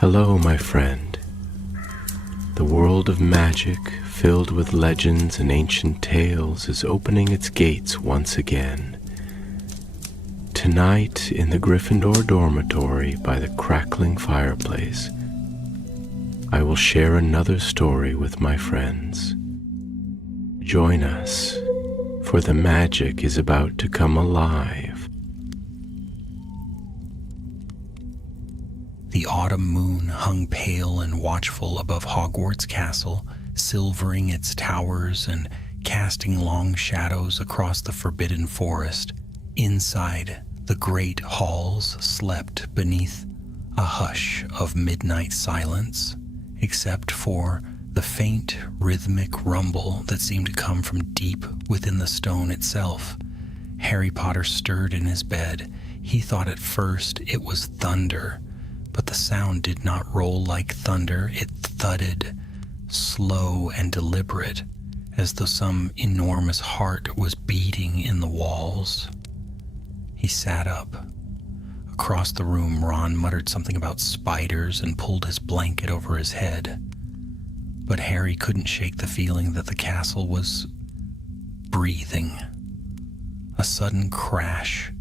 Hello, my friend. The world of magic, filled with legends and ancient tales, is opening its gates once again. Tonight, in the Gryffindor dormitory by the crackling fireplace, I will share another story with my friends. Join us, for the magic is about to come alive. The autumn moon hung pale and watchful above Hogwarts Castle, silvering its towers and casting long shadows across the forbidden forest. Inside, the great halls slept beneath a hush of midnight silence, except for the faint, rhythmic rumble that seemed to come from deep within the stone itself. Harry Potter stirred in his bed. He thought at first it was thunder, but the sound did not roll like thunder. It thudded, slow and deliberate, as though some enormous heart was beating in the walls. He sat up. Across the room, Ron muttered something about spiders and pulled his blanket over his head. But Harry couldn't shake the feeling that the castle was breathing. A sudden crash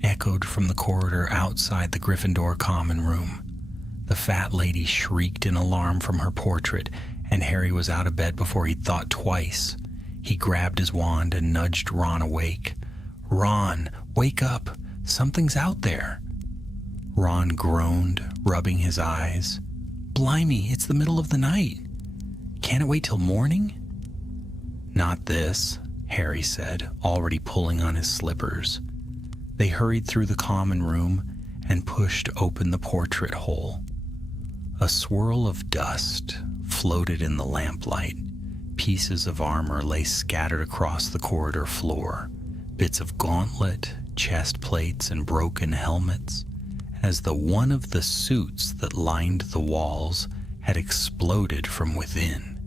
echoed from the corridor outside the Gryffindor common room. The fat lady shrieked in alarm from her portrait, and Harry was out of bed before he'd thought twice. He grabbed his wand and nudged Ron awake. "Ron, wake up! Something's out there!" Ron groaned, rubbing his eyes. "Blimey, it's the middle of the night. Can't it wait till morning?" "Not this," Harry said, already pulling on his slippers. They hurried through the common room and pushed open the portrait hole. A swirl of dust floated in the lamplight. Pieces of armor lay scattered across the corridor floor, bits of gauntlet, chest plates, and broken helmets, as though one of the suits that lined the walls had exploded from within.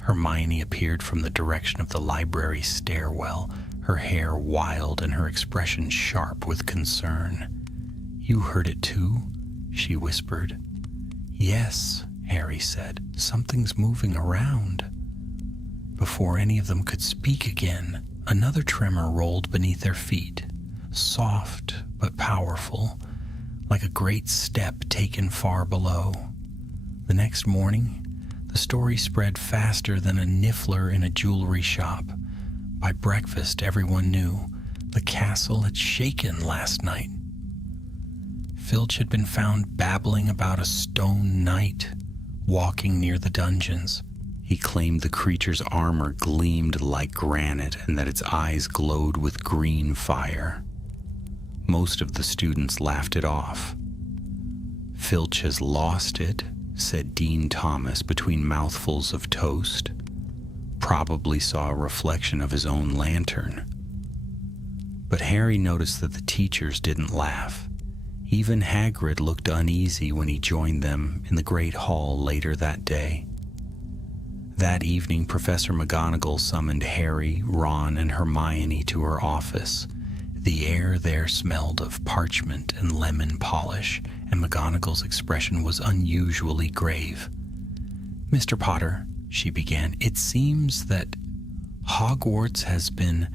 Hermione appeared from the direction of the library stairwell, her hair wild and her expression sharp with concern. "You heard it too?" she whispered. "Yes," Harry said. "Something's moving around." Before any of them could speak again, another tremor rolled beneath their feet, soft but powerful, like a great step taken far below. The next morning, the story spread faster than a niffler in a jewelry shop. By breakfast, everyone knew the castle had shaken last night. Filch had been found babbling about a stone knight walking near the dungeons. He claimed the creature's armor gleamed like granite and that its eyes glowed with green fire. Most of the students laughed it off. "Filch has lost it," said Dean Thomas between mouthfuls of toast. Probably saw a reflection of his own lantern. But Harry noticed that the teachers didn't laugh. Even Hagrid looked uneasy when he joined them in the great hall later that day. That evening, Professor McGonagall summoned Harry, Ron, and Hermione to her office. The air there smelled of parchment and lemon polish, and McGonagall's expression was unusually grave. "Mr. Potter," she began, "it seems that Hogwarts has been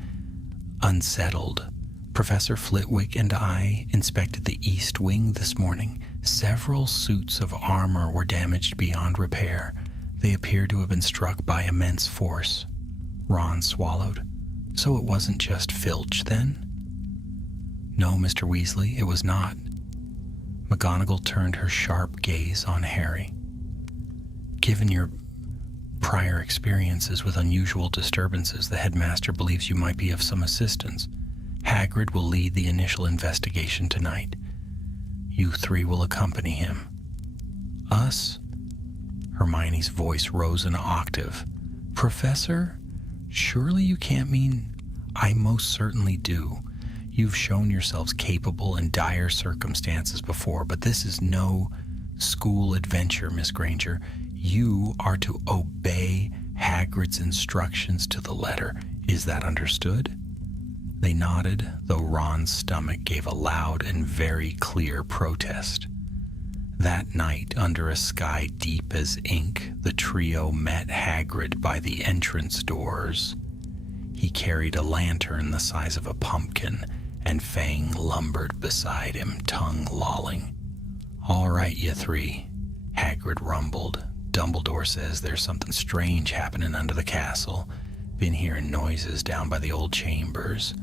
unsettled. Professor Flitwick and I inspected the East Wing this morning. Several suits of armor were damaged beyond repair. They appear to have been struck by immense force." Ron swallowed. "So it wasn't just Filch, then?" "No, Mr. Weasley, it was not." McGonagall turned her sharp gaze on Harry. "Given your prior experiences with unusual disturbances, the headmaster believes you might be of some assistance. Hagrid will lead the initial investigation tonight. You three will accompany him." "Us?" Hermione's voice rose an octave. "Professor, surely you can't mean—" "I most certainly do. You've shown yourselves capable in dire circumstances before, but this is no school adventure, Miss Granger. You are to obey Hagrid's instructions to the letter. Is that understood?" They nodded, though Ron's stomach gave a loud and very clear protest. That night, under a sky deep as ink, the trio met Hagrid by the entrance doors. He carried a lantern the size of a pumpkin, and Fang lumbered beside him, tongue lolling. "All right, you three," Hagrid rumbled. "Dumbledore says there's something strange happening under the castle. Been hearing noises down by the old chambers.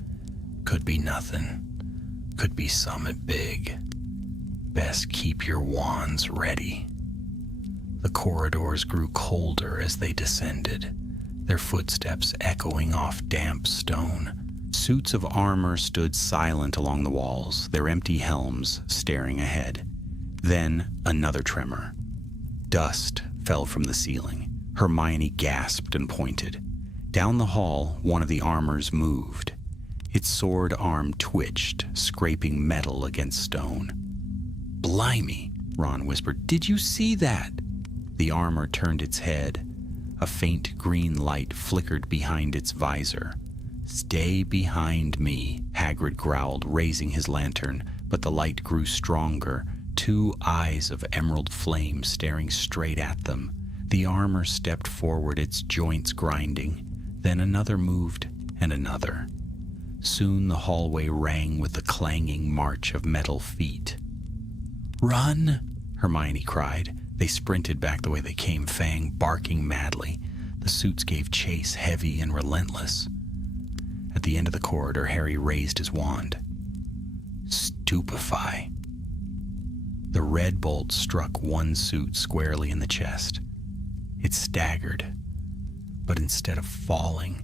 Could be nothing. Could be summit big. Best keep your wands ready." The corridors grew colder as they descended, their footsteps echoing off damp stone. Suits of armor stood silent along the walls, their empty helms staring ahead. Then another tremor. Dust fell from the ceiling. Hermione gasped and pointed. Down the hall, one of the armors moved. Its sword arm twitched, scraping metal against stone. "Blimey," Ron whispered. "Did you see that?" The armor turned its head. A faint green light flickered behind its visor. "Stay behind me," Hagrid growled, raising his lantern, but the light grew stronger, two eyes of emerald flame staring straight at them. The armor stepped forward, its joints grinding. Then another moved, and another. Soon the hallway rang with the clanging march of metal feet. "Run!" Hermione cried. They sprinted back the way they came, Fang barking madly. The suits gave chase, heavy and relentless. At the end of the corridor, Harry raised his wand. "Stupefy." The red bolt struck one suit squarely in the chest. It staggered, but instead of falling,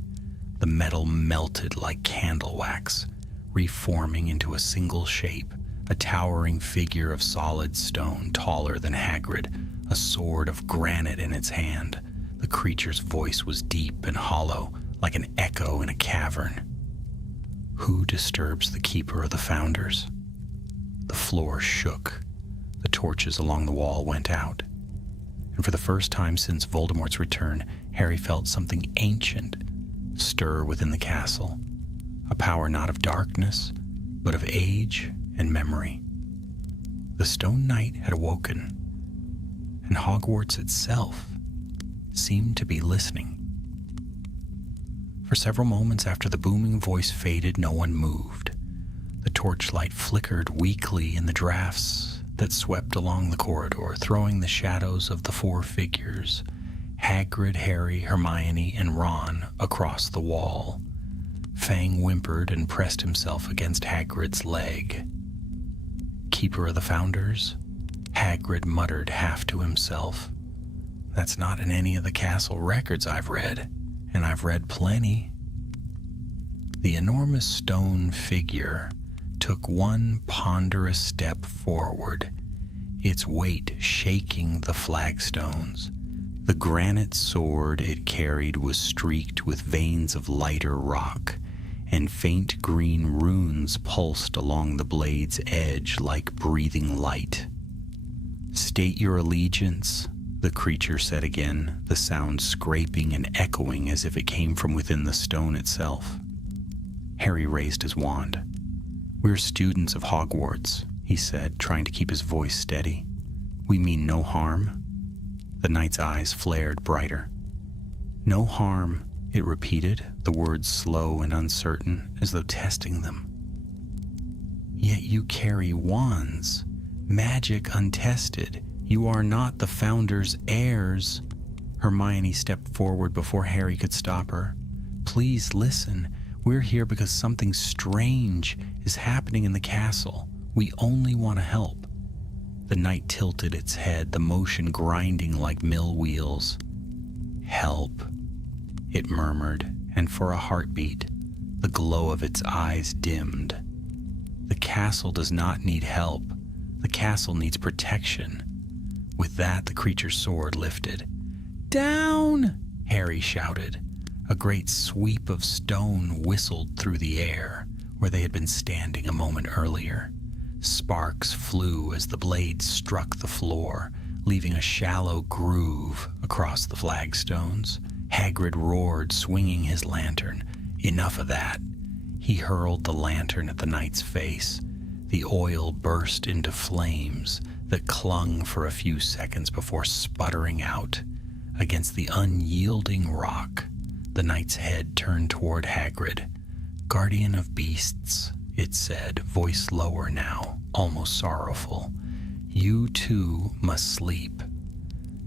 the metal melted like candle wax, reforming into a single shape, a towering figure of solid stone, taller than Hagrid, a sword of granite in its hand. The creature's voice was deep and hollow, like an echo in a cavern. "Who disturbs the keeper of the founders?" The floor shook. The torches along the wall went out. And for the first time since Voldemort's return, Harry felt something ancient stir within the castle. A power not of darkness, but of age and memory. The Stone Knight had awoken, and Hogwarts itself seemed to be listening. For several moments after the booming voice faded, no one moved. The torchlight flickered weakly in the drafts that swept along the corridor, throwing the shadows of the four figures, Hagrid, Harry, Hermione, and Ron, across the wall. Fang whimpered and pressed himself against Hagrid's leg. "Keeper of the Founders?" Hagrid muttered half to himself. "That's not in any of the castle records I've read, and I've read plenty." The enormous stone figure took one ponderous step forward, its weight shaking the flagstones. The granite sword it carried was streaked with veins of lighter rock, and faint green runes pulsed along the blade's edge like breathing light. "State your allegiance," the creature said again, the sound scraping and echoing as if it came from within the stone itself. Harry raised his wand. "We're students of Hogwarts," he said, trying to keep his voice steady. "We mean no harm." The knight's eyes flared brighter. "No harm," it repeated, the words slow and uncertain, as though testing them. "Yet you carry wands, magic untested. You are not the Founder's heirs." Hermione stepped forward before Harry could stop her. "Please listen. We're here because something strange is happening in the castle. We only want to help." The knight tilted its head, the motion grinding like mill wheels. "Help," it murmured, and for a heartbeat, the glow of its eyes dimmed. "The castle does not need help. The castle needs protection." With that, the creature's sword lifted. "Down!" Harry shouted. A great sweep of stone whistled through the air, where they had been standing a moment earlier. Sparks flew as the blade struck the floor, leaving a shallow groove across the flagstones. Hagrid roared, swinging his lantern. Enough of that. He hurled the lantern at the knight's face. The oil burst into flames that clung for a few seconds before sputtering out against the unyielding rock. The knight's head turned toward Hagrid. "Guardian of beasts," it said, voice lower now, almost sorrowful. "You too must sleep."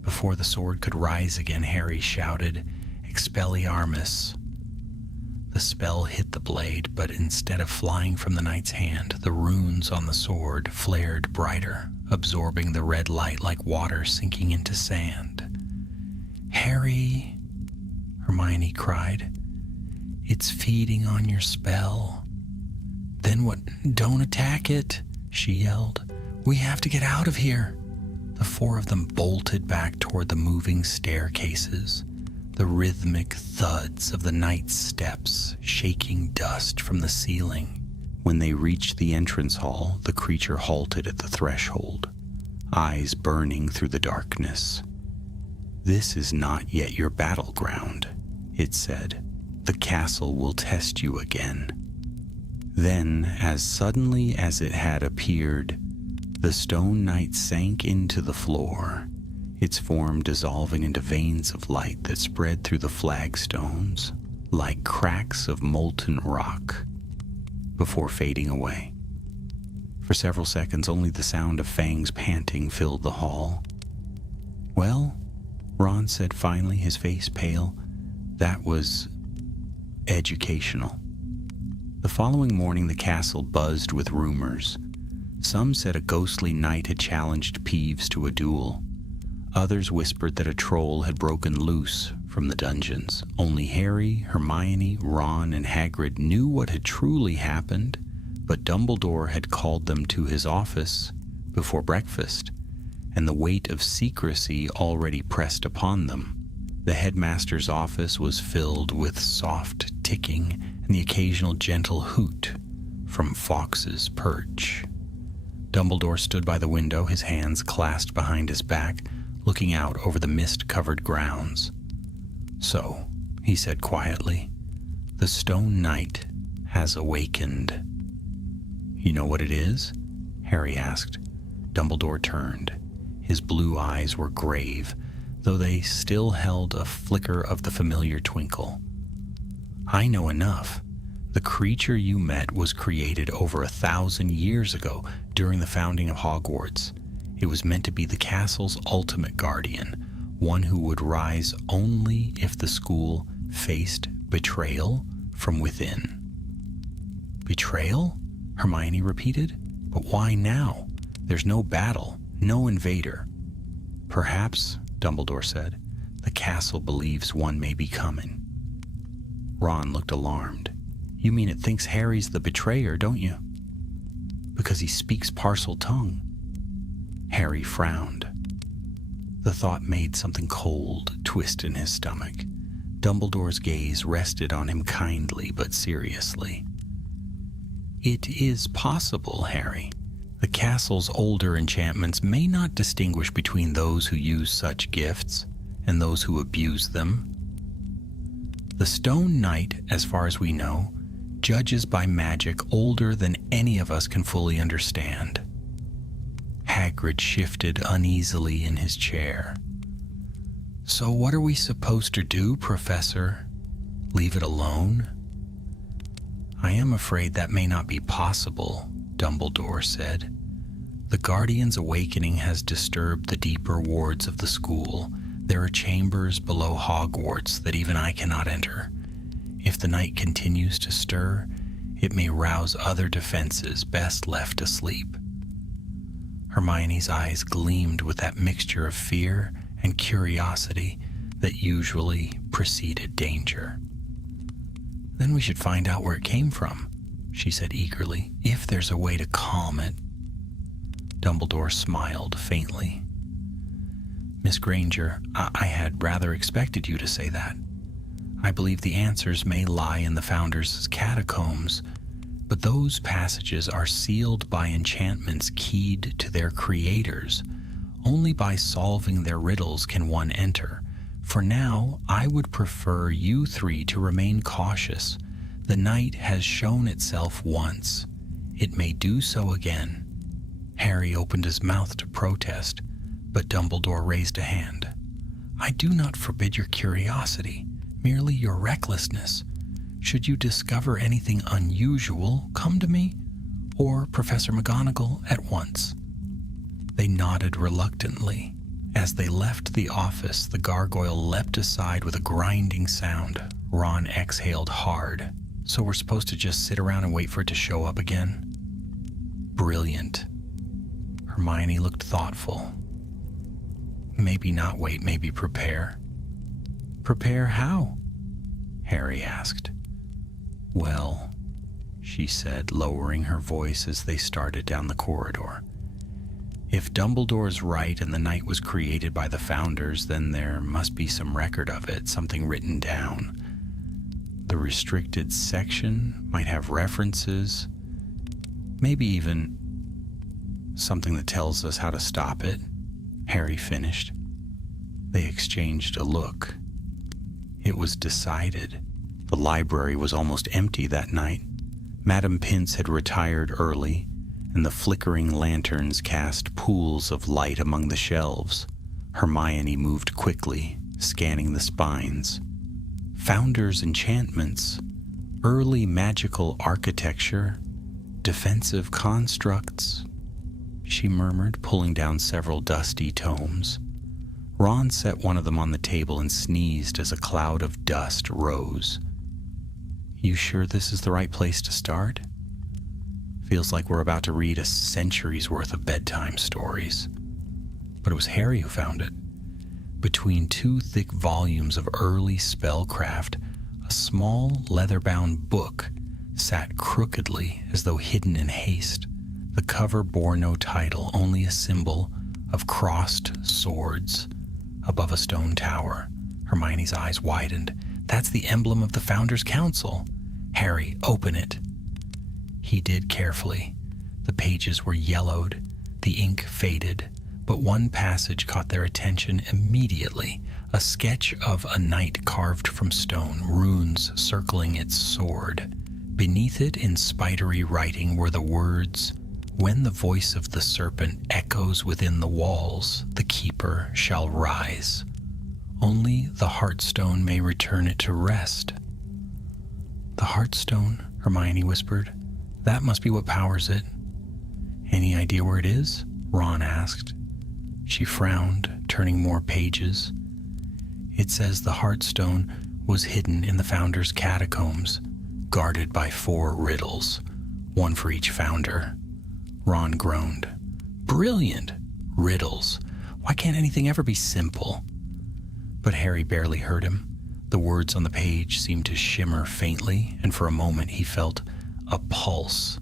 Before the sword could rise again, Harry shouted, "Expelliarmus!" The spell hit the blade, but instead of flying from the knight's hand, the runes on the sword flared brighter, absorbing the red light like water sinking into sand. "Harry," Hermione cried, "it's feeding on your spell." "Then what? Don't attack it," she yelled. "We have to get out of here." The four of them bolted back toward the moving staircases, the rhythmic thuds of the knight's steps shaking dust from the ceiling. When they reached the entrance hall, the creature halted at the threshold, eyes burning through the darkness. "This is not yet your battleground," it said. "The castle will test you again." Then, as suddenly as it had appeared, the stone knight sank into the floor, its form dissolving into veins of light that spread through the flagstones like cracks of molten rock, before fading away. For several seconds, only the sound of Fang's panting filled the hall. "Well," Ron said finally, his face pale, "that was educational." The following morning, the castle buzzed with rumors. Some said a ghostly knight had challenged Peeves to a duel. Others whispered that a troll had broken loose from the dungeons. Only Harry, Hermione, Ron, and Hagrid knew what had truly happened, but Dumbledore had called them to his office before breakfast, and the weight of secrecy already pressed upon them. The headmaster's office was filled with soft ticking and the occasional gentle hoot from Fawkes's perch. Dumbledore stood by the window, his hands clasped behind his back, looking out over the mist-covered grounds. "So," he said quietly, "the Stone Knight has awakened." "You know what it is?" Harry asked. Dumbledore turned. His blue eyes were grave, though they still held a flicker of the familiar twinkle. "I know enough. The creature you met was created over 1,000 years ago during the founding of Hogwarts. It was meant to be the castle's ultimate guardian, one who would rise only if the school faced betrayal from within." "Betrayal?" Hermione repeated. "But why now? There's no battle, no invader." "Perhaps," Dumbledore said, "the castle believes one may be coming." Ron looked alarmed. "You mean it thinks Harry's the betrayer, don't you? Because he speaks parcel tongue." Harry frowned. The thought made something cold twist in his stomach. Dumbledore's gaze rested on him kindly but seriously. "It is possible, Harry. The castle's older enchantments may not distinguish between those who use such gifts and those who abuse them. The Stone Knight, as far as we know, judges by magic older than any of us can fully understand." Hagrid shifted uneasily in his chair. "So what are we supposed to do, Professor? Leave it alone?" "I am afraid that may not be possible," Dumbledore said. "The Guardian's awakening has disturbed the deeper wards of the school. There are chambers below Hogwarts that even I cannot enter. If the night continues to stir, it may rouse other defenses best left asleep." Hermione's eyes gleamed with that mixture of fear and curiosity that usually preceded danger. "Then we should find out where it came from," she said eagerly, "if there's a way to calm it." Dumbledore smiled faintly. "Miss Granger, I had rather expected you to say that. I believe the answers may lie in the Founders' catacombs, but those passages are sealed by enchantments keyed to their creators. Only by solving their riddles can one enter. For now, I would prefer you three to remain cautious. The night has shown itself once. It may do so again. Harry opened his mouth to protest, but Dumbledore raised a hand. I do not forbid your curiosity, merely your recklessness. Should you discover anything unusual, come to me, or Professor McGonagall at once. They nodded reluctantly. As they left the office, the gargoyle leapt aside with a grinding sound. Ron exhaled hard. So we're supposed to just sit around and wait for it to show up again? Brilliant. Hermione looked thoughtful. Maybe not wait, maybe prepare. Prepare how? Harry asked. Well, she said, lowering her voice as they started down the corridor. If Dumbledore's right and the night was created by the Founders, then there must be some record of it, something written down. The restricted section might have references, maybe even something that tells us how to stop it. Harry finished. They exchanged a look. It was decided. The library was almost empty that night. Madame Pince had retired early, and the flickering lanterns cast pools of light among the shelves. Hermione moved quickly, scanning the spines. Founders' enchantments, early magical architecture, defensive constructs, she murmured, pulling down several dusty tomes. Ron set one of them on the table and sneezed as a cloud of dust rose. You sure this is the right place to start? Feels like we're about to read a century's worth of bedtime stories. But it was Harry who found it. Between two thick volumes of early spellcraft, a small leather-bound book sat crookedly as though hidden in haste. The cover bore no title, only a symbol of crossed swords above a stone tower. Hermione's eyes widened. That's the emblem of the Founders' Council. Harry, open it. He did carefully. The pages were yellowed, the ink faded, but one passage caught their attention immediately. A sketch of a knight carved from stone, runes circling its sword. Beneath it, in spidery writing, were the words, "When the voice of the serpent echoes within the walls, the keeper shall rise. Only the Heartstone may return it to rest." The Heartstone, Hermione whispered. That must be what powers it. Any idea where it is? Ron asked. She frowned, turning more pages. It says the Heartstone was hidden in the Founders' catacombs, guarded by 4 riddles, one for each Founder. Ron groaned. Brilliant! Riddles. Why can't anything ever be simple? But Harry barely heard him. The words on the page seemed to shimmer faintly, and for a moment he felt a pulse,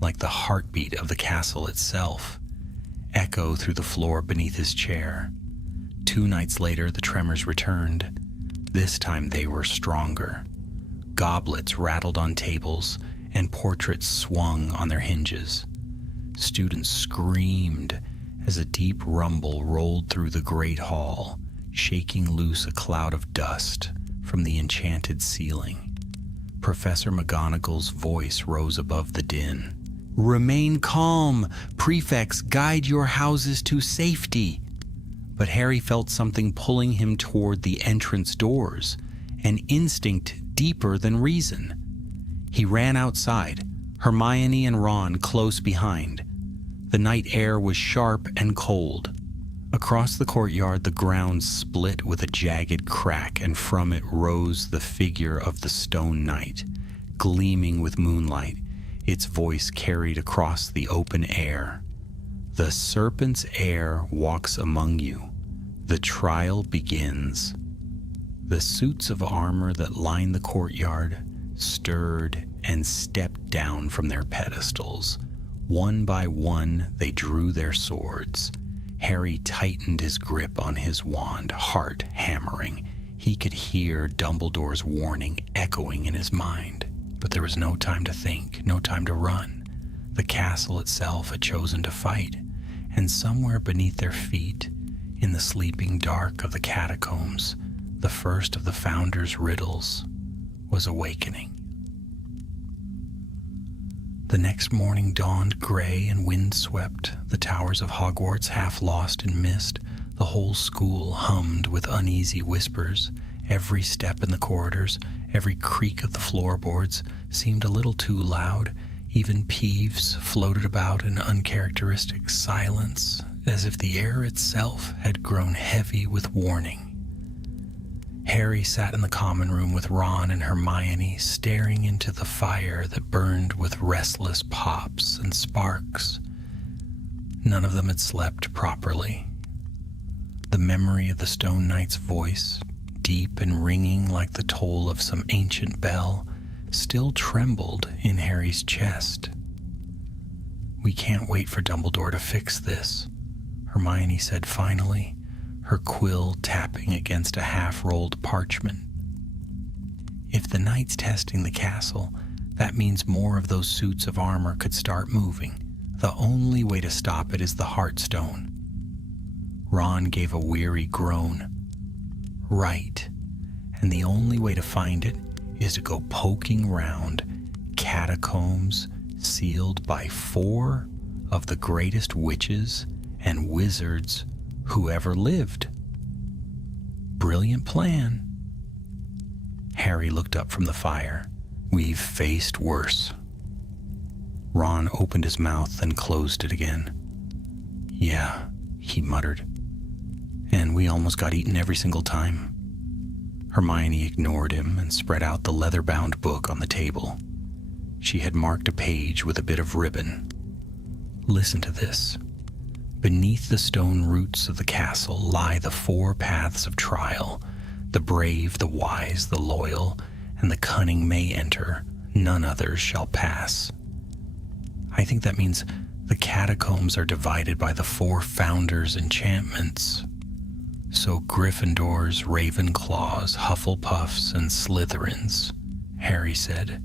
like the heartbeat of the castle itself, echo through the floor beneath his chair. 2 nights later, the tremors returned. This time they were stronger. Goblets rattled on tables, and portraits swung on their hinges. Students screamed as a deep rumble rolled through the great hall, shaking loose a cloud of dust from the enchanted ceiling. Professor McGonagall's voice rose above the din. Remain calm! Prefects, guide your houses to safety! But Harry felt something pulling him toward the entrance doors, an instinct deeper than reason. He ran outside, Hermione and Ron close behind. The night air was sharp and cold. Across the courtyard, the ground split with a jagged crack, and from it rose the figure of the stone knight, gleaming with moonlight, its voice carried across the open air. The serpent's heir walks among you. The trial begins. The suits of armor that lined the courtyard stirred and stepped down from their pedestals. One by one, they drew their swords. Harry tightened his grip on his wand, heart hammering. He could hear Dumbledore's warning echoing in his mind. But there was no time to think, no time to run. The castle itself had chosen to fight, and somewhere beneath their feet, in the sleeping dark of the catacombs, the first of the Founders' riddles was awakening. The next morning dawned gray and windswept, the towers of Hogwarts half lost in mist. The whole school hummed with uneasy whispers. Every step in the corridors, every creak of the floorboards seemed a little too loud. Even Peeves floated about in uncharacteristic silence, as if the air itself had grown heavy with warning. Harry sat in the common room with Ron and Hermione, staring into the fire that burned with restless pops and sparks. None of them had slept properly. The memory of the Stone Knight's voice, deep and ringing like the toll of some ancient bell, still trembled in Harry's chest. "We can't wait for Dumbledore to fix this," Hermione said finally, her quill tapping against a half-rolled parchment. "If the knight's testing the castle, that means more of those suits of armor could start moving. The only way to stop it is the Heartstone." Ron gave a weary groan. "Right, and the only way to find it is to go poking round catacombs sealed by 4 of the greatest witches and wizards who ever lived." "Brilliant plan." Harry looked up from the fire. "We've faced worse." Ron opened his mouth and closed it again. "Yeah," he muttered. "And we almost got eaten every single time." Hermione ignored him and spread out the leather-bound book on the table. She had marked a page with a bit of ribbon. "Listen to this. Beneath the stone roots of the castle lie the 4 paths of trial. The brave, the wise, the loyal, and the cunning may enter. None others shall pass." I think that means the catacombs are divided by the 4 founders' enchantments. So Gryffindors, Ravenclaws, Hufflepuffs, and Slytherins, Harry said.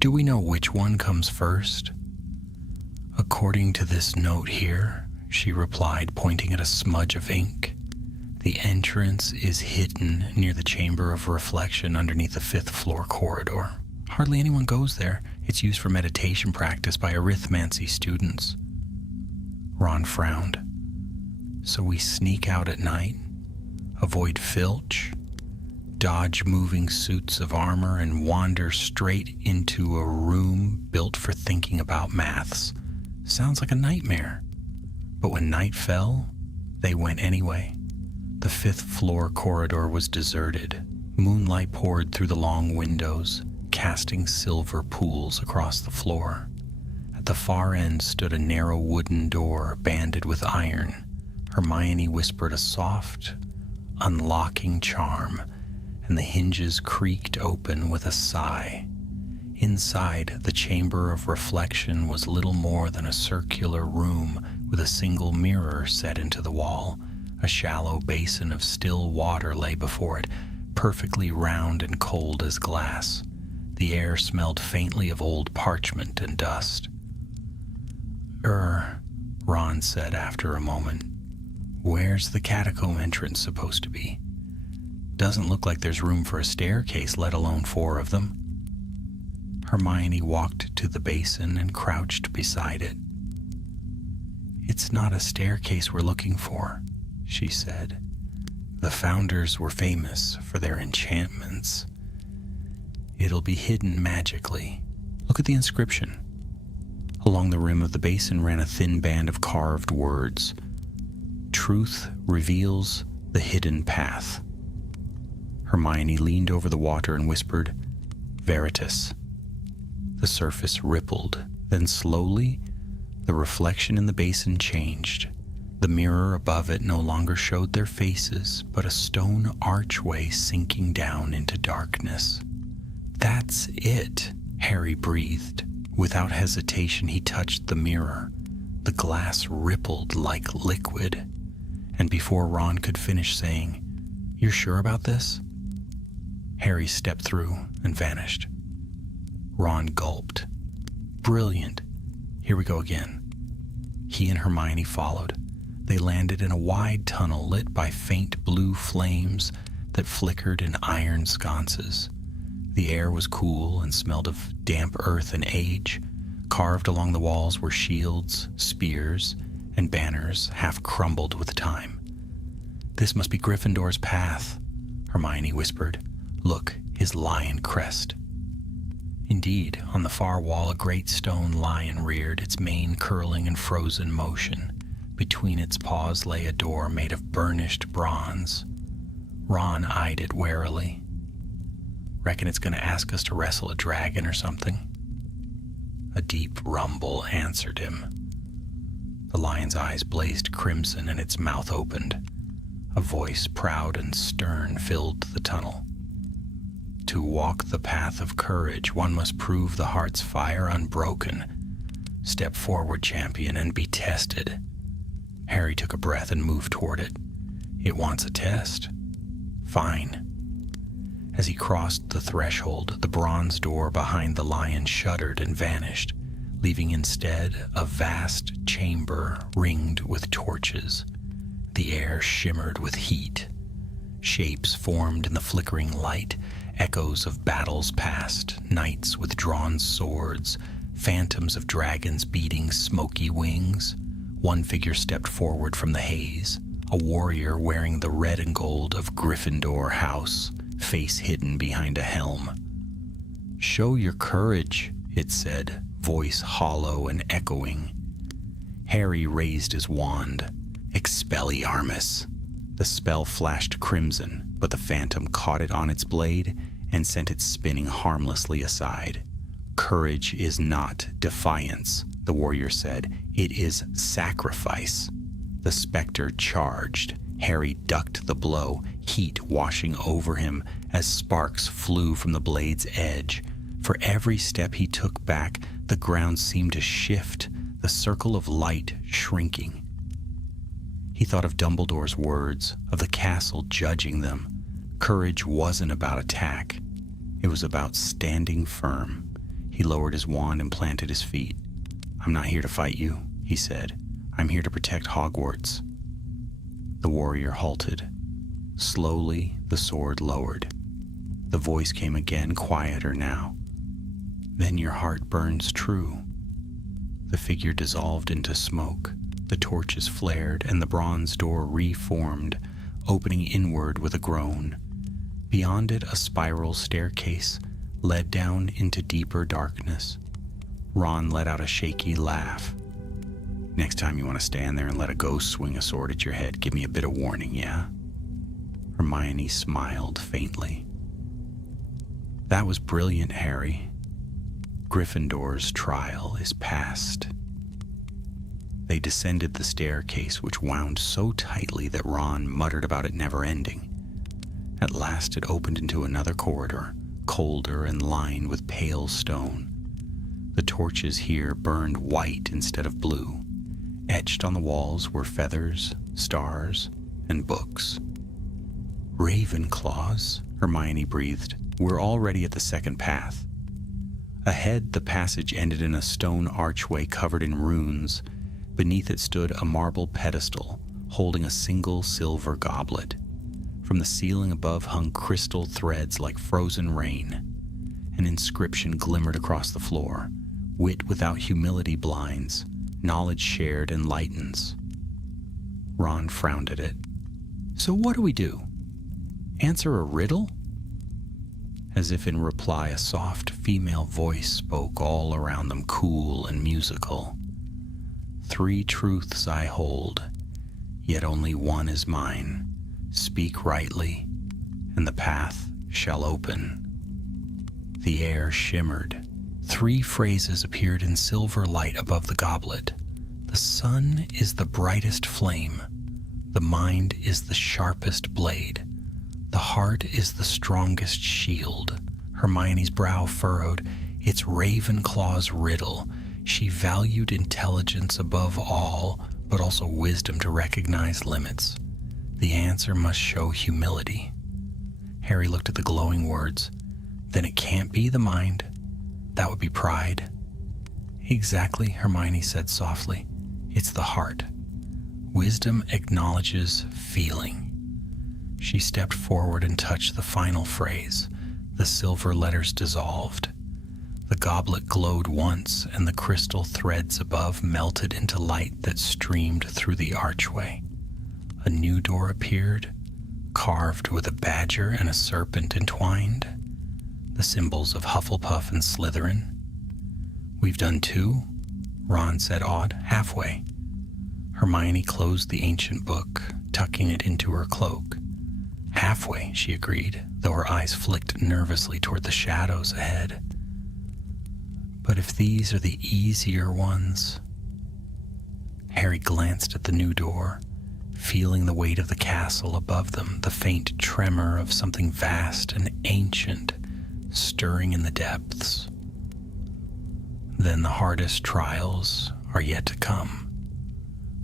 "Do we know which one comes first?" "According to this note here," she replied, pointing at a smudge of ink, "the entrance is hidden near the Chamber of Reflection underneath the 5th floor corridor. Hardly anyone goes there. It's used for meditation practice by arithmancy students." Ron frowned. "So we sneak out at night, avoid Filch, dodge moving suits of armor, and wander straight into a room built for thinking about maths. Sounds like a nightmare." But when night fell, they went anyway. The 5th floor corridor was deserted. Moonlight poured through the long windows, casting silver pools across the floor. At the far end stood a narrow wooden door banded with iron. Hermione whispered a soft, unlocking charm, and the hinges creaked open with a sigh. Inside, the Chamber of Reflection was little more than a circular room with a single mirror set into the wall. A shallow basin of still water lay before it, perfectly round and cold as glass. The air smelled faintly of old parchment and dust. Ron said after a moment. "Where's the catacomb entrance supposed to be? Doesn't look like there's room for a staircase, let alone 4 of them." Hermione walked to the basin and crouched beside it. "It's not a staircase we're looking for," she said. "The founders were famous for their enchantments. It'll be hidden magically. Look at the inscription." Along the rim of the basin ran a thin band of carved words. "Truth reveals the hidden path." Hermione leaned over the water and whispered, "Veritas." The surface rippled, then slowly, the reflection in the basin changed. The mirror above it no longer showed their faces, but a stone archway sinking down into darkness. "That's it," Harry breathed. Without hesitation, he touched the mirror. The glass rippled like liquid. And before Ron could finish saying, "You're sure about this?" Harry stepped through and vanished. Ron gulped. "Brilliant. Here we go again." He and Hermione followed. They landed in a wide tunnel lit by faint blue flames that flickered in iron sconces. The air was cool and smelled of damp earth and age. Carved along the walls were shields, spears, and banners half crumbled with time. "This must be Gryffindor's path," Hermione whispered. "Look, his lion crest." Indeed, on the far wall a great stone lion reared, its mane curling in frozen motion. Between its paws lay a door made of burnished bronze. Ron eyed it warily. "Reckon it's going to ask us to wrestle a dragon or something?" A deep rumble answered him. The lion's eyes blazed crimson and its mouth opened. A voice, proud and stern, filled the tunnel. "To walk the path of courage, one must prove the heart's fire unbroken. Step forward, champion, and be tested." Harry took a breath and moved toward it. "It wants a test." "Fine." As he crossed the threshold, the bronze door behind the lion shuddered and vanished, leaving instead a vast chamber ringed with torches. The air shimmered with heat. Shapes formed in the flickering light, echoes of battles past, knights with drawn swords, phantoms of dragons beating smoky wings. One figure stepped forward from the haze, a warrior wearing the red and gold of Gryffindor House, face hidden behind a helm. "Show your courage," it said, voice hollow and echoing. Harry raised his wand. "Expelliarmus." The spell flashed crimson, but the phantom caught it on its blade and sent it spinning harmlessly aside. "Courage is not defiance," the warrior said. "It is sacrifice." The specter charged. Harry ducked the blow, heat washing over him as sparks flew from the blade's edge. For every step he took back, the ground seemed to shift, the circle of light shrinking. He thought of Dumbledore's words, of the castle judging them. Courage wasn't about attack. It was about standing firm. He lowered his wand and planted his feet. "I'm not here to fight you," he said. "I'm here to protect Hogwarts." The warrior halted. Slowly, the sword lowered. The voice came again, quieter now. "Then your heart burns true." The figure dissolved into smoke. The torches flared, and the bronze door reformed, opening inward with a groan. Beyond it, a spiral staircase led down into deeper darkness. Ron let out a shaky laugh. "Next time you want to stand there and let a ghost swing a sword at your head, give me a bit of warning, yeah?" Hermione smiled faintly. "That was brilliant, Harry. Gryffindor's trial is past." They descended the staircase, which wound so tightly that Ron muttered about it never ending. At last it opened into another corridor, colder and lined with pale stone. The torches here burned white instead of blue. Etched on the walls were feathers, stars, and books. "Ravenclaws," Hermione breathed. "We're already at the second path." Ahead, the passage ended in a stone archway covered in runes. Beneath it stood a marble pedestal, holding a single silver goblet. From the ceiling above hung crystal threads like frozen rain. An inscription glimmered across the floor. "Wit without humility blinds. Knowledge shared enlightens." Ron frowned at it. "So what do we do? Answer a riddle?" As if in reply, a soft female voice spoke all around them, cool and musical. "3 truths I hold, yet only one is mine. Speak rightly, and the path shall open." The air shimmered. 3 phrases appeared in silver light above the goblet. "The sun is the brightest flame. The mind is the sharpest blade. The heart is the strongest shield." Hermione's brow furrowed. It's Ravenclaw's riddle. She valued intelligence above all, but also wisdom to recognize limits. The answer must show humility. Harry looked at the glowing words. "Then it can't be the mind. That would be pride." "Exactly," Hermione said softly. "It's the heart. Wisdom acknowledges feeling." She stepped forward and touched the final phrase. The silver letters dissolved. The goblet glowed once, and the crystal threads above melted into light that streamed through the archway. A new door appeared, carved with a badger and a serpent entwined, the symbols of Hufflepuff and Slytherin. "We've done two," Ron said, awed. "Halfway." Hermione closed the ancient book, tucking it into her cloak. "Halfway," she agreed, though her eyes flicked nervously toward the shadows ahead. "But if these are the easier ones..." Harry glanced at the new door, feeling the weight of the castle above them, the faint tremor of something vast and ancient stirring in the depths. Then the hardest trials are yet to come.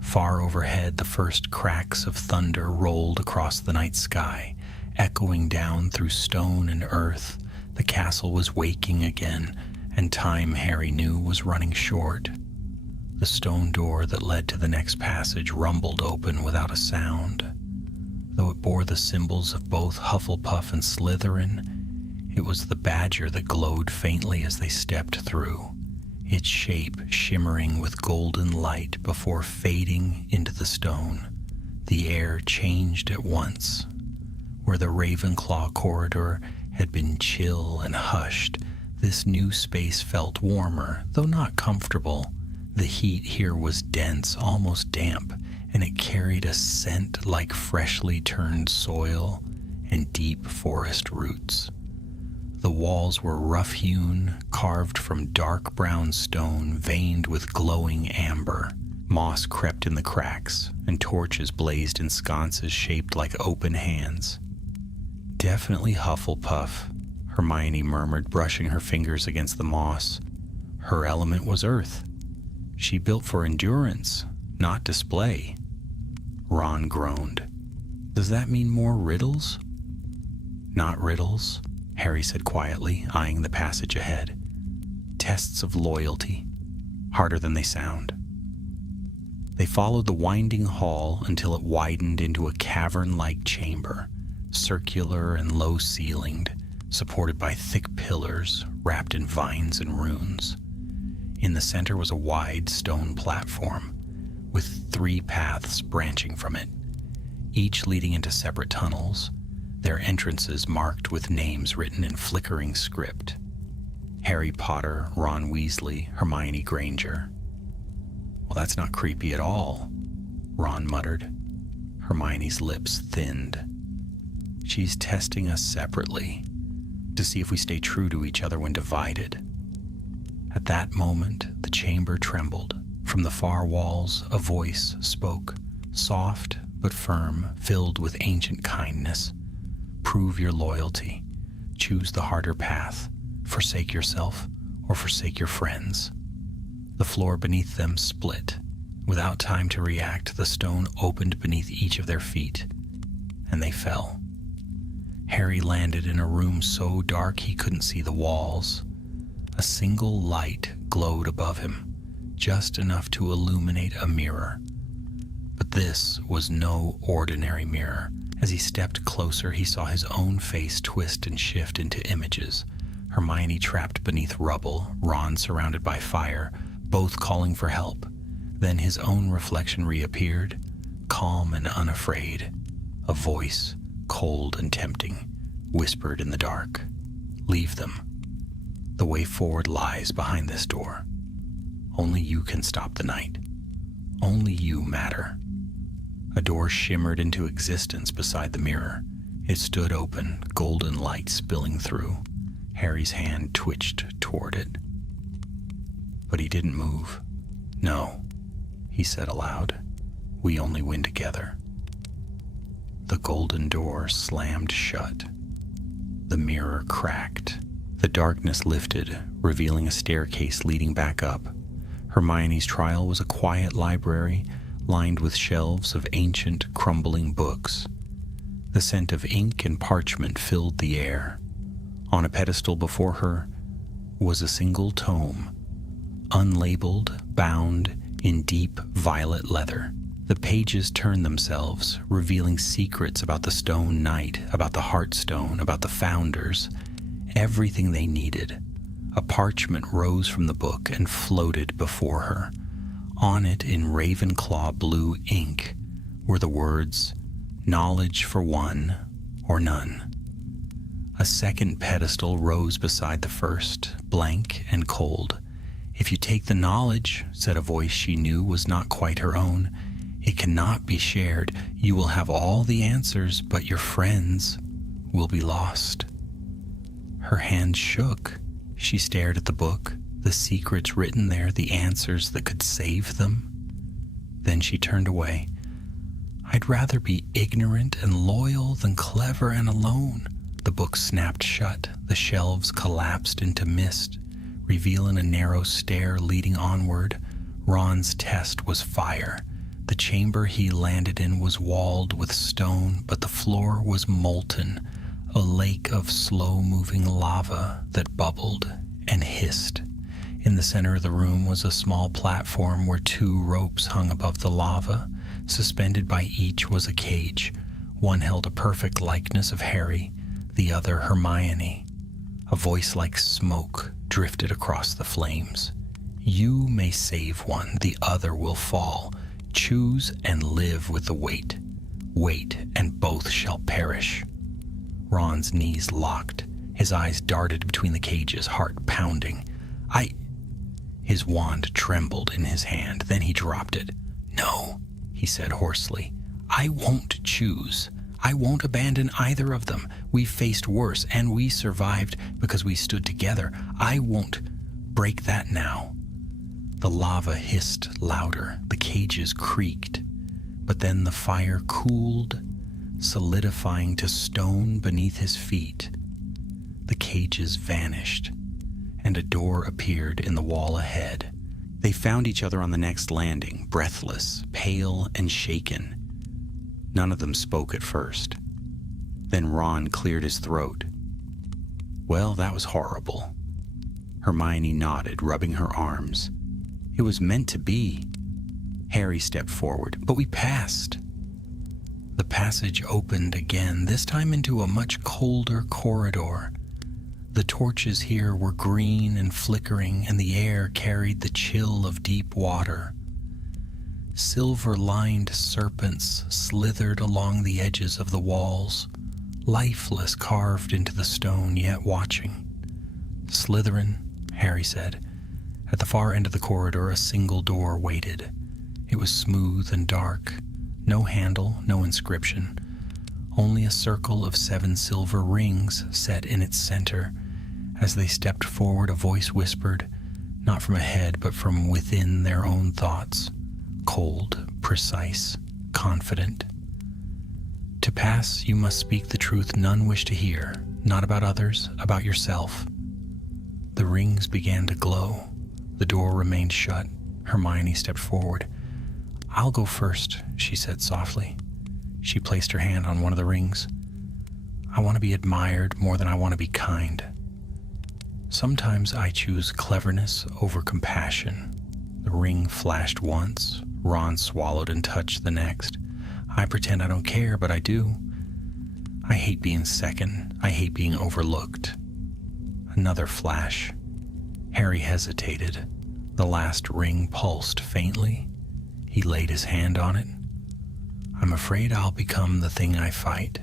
Far overhead, the first cracks of thunder rolled across the night sky, echoing down through stone and earth. The castle was waking again, and time, Harry knew, was running short. The stone door that led to the next passage rumbled open without a sound. Though it bore the symbols of both Hufflepuff and Slytherin, it was the badger that glowed faintly as they stepped through, its shape shimmering with golden light before fading into the stone. The air changed at once. Where the Ravenclaw corridor had been chill and hushed, this new space felt warmer, though not comfortable. The heat here was dense, almost damp, and it carried a scent like freshly turned soil and deep forest roots. The walls were rough-hewn, carved from dark brown stone veined with glowing amber. Moss crept in the cracks, and torches blazed in sconces shaped like open hands. "Definitely Hufflepuff," Hermione murmured, brushing her fingers against the moss. "Her element was earth. She built for endurance, not display." Ron groaned. "Does that mean more riddles?" "Not riddles," Harry said quietly, eyeing the passage ahead. "Tests of loyalty, harder than they sound." They followed the winding hall until it widened into a cavern-like chamber, circular and low-ceilinged, supported by thick pillars wrapped in vines and runes. In the center was a wide stone platform, with 3 paths branching from it, each leading into separate tunnels, their entrances marked with names written in flickering script. Harry Potter, Ron Weasley, Hermione Granger. "Well, that's not creepy at all," Ron muttered. Hermione's lips thinned. "She's testing us separately, to see if we stay true to each other when divided." At that moment, the chamber trembled. From the far walls, a voice spoke, soft but firm, filled with ancient kindness. "Prove your loyalty. Choose the harder path. Forsake yourself or forsake your friends." The floor beneath them split. Without time to react, the stone opened beneath each of their feet, and they fell. Harry landed in a room so dark he couldn't see the walls. A single light glowed above him, just enough to illuminate a mirror. But this was no ordinary mirror. As he stepped closer, he saw his own face twist and shift into images. Hermione trapped beneath rubble, Ron surrounded by fire, both calling for help. Then his own reflection reappeared, calm and unafraid. A voice, cold and tempting, whispered in the dark, "Leave them. The way forward lies behind this door. Only you can stop the night. Only you matter." A door shimmered into existence beside the mirror. It stood open, golden light spilling through. Harry's hand twitched toward it. But he didn't move. "No," he said aloud. "We only win together." The golden door slammed shut. The mirror cracked. The darkness lifted, revealing a staircase leading back up. Hermione's trial was a quiet library lined with shelves of ancient, crumbling books. The scent of ink and parchment filled the air. On a pedestal before her was a single tome, unlabeled, bound in deep violet leather. The pages turned themselves, revealing secrets about the Stone Knight, about the Heartstone, about the Founders, everything they needed. A parchment rose from the book and floated before her. On it, in Ravenclaw blue ink, were the words, "Knowledge for one or none." A second pedestal rose beside the first, blank and cold. "If you take the knowledge," said a voice she knew was not quite her own, "it cannot be shared. You will have all the answers, but your friends will be lost." Her hand shook. She stared at the book, the secrets written there, the answers that could save them. Then she turned away. "I'd rather be ignorant and loyal than clever and alone." The book snapped shut. The shelves collapsed into mist, revealing a narrow stair leading onward. Ron's test was fire. The chamber he landed in was walled with stone, but the floor was molten, a lake of slow-moving lava that bubbled and hissed. In the center of the room was a small platform where 2 ropes hung above the lava. Suspended by each was a cage. One held a perfect likeness of Harry, the other Hermione. A voice like smoke drifted across the flames. "You may save one, the other will fall. Choose and live with the weight. Wait, and both shall perish." Ron's knees locked. His eyes darted between the cages, heart pounding. His wand trembled in his hand, then he dropped it. "No," he said hoarsely. "I won't choose. I won't abandon either of them. We faced worse, and we survived because we stood together. I won't break that now." The lava hissed louder. The cages creaked. But then the fire cooled, solidifying to stone beneath his feet. The cages vanished, and a door appeared in the wall ahead. They found each other on the next landing, breathless, pale, and shaken. None of them spoke at first. Then Ron cleared his throat. "Well, that was horrible." Hermione nodded, rubbing her arms. "It was meant to be." Harry stepped forward. "But we passed." The passage opened again, this time into a much colder corridor. The torches here were green and flickering, and the air carried the chill of deep water. Silver-lined serpents slithered along the edges of the walls, lifeless, carved into the stone, yet watching. "Slytherin," Harry said. At the far end of the corridor, a single door waited. It was smooth and dark. No handle, no inscription. Only a circle of 7 silver rings set in its center. As they stepped forward, a voice whispered, not from ahead, but from within their own thoughts. Cold, precise, confident. "To pass, you must speak the truth none wish to hear, not about others, about yourself." The rings began to glow. The door remained shut. Hermione stepped forward. "I'll go first," she said softly. She placed her hand on one of the rings. "I want to be admired more than I want to be kind. Sometimes I choose cleverness over compassion." The ring flashed once. Ron swallowed and touched the next. "I pretend I don't care, but I do. I hate being second. I hate being overlooked." Another flash. Harry hesitated. The last ring pulsed faintly. He laid his hand on it. "I'm afraid I'll become the thing I fight.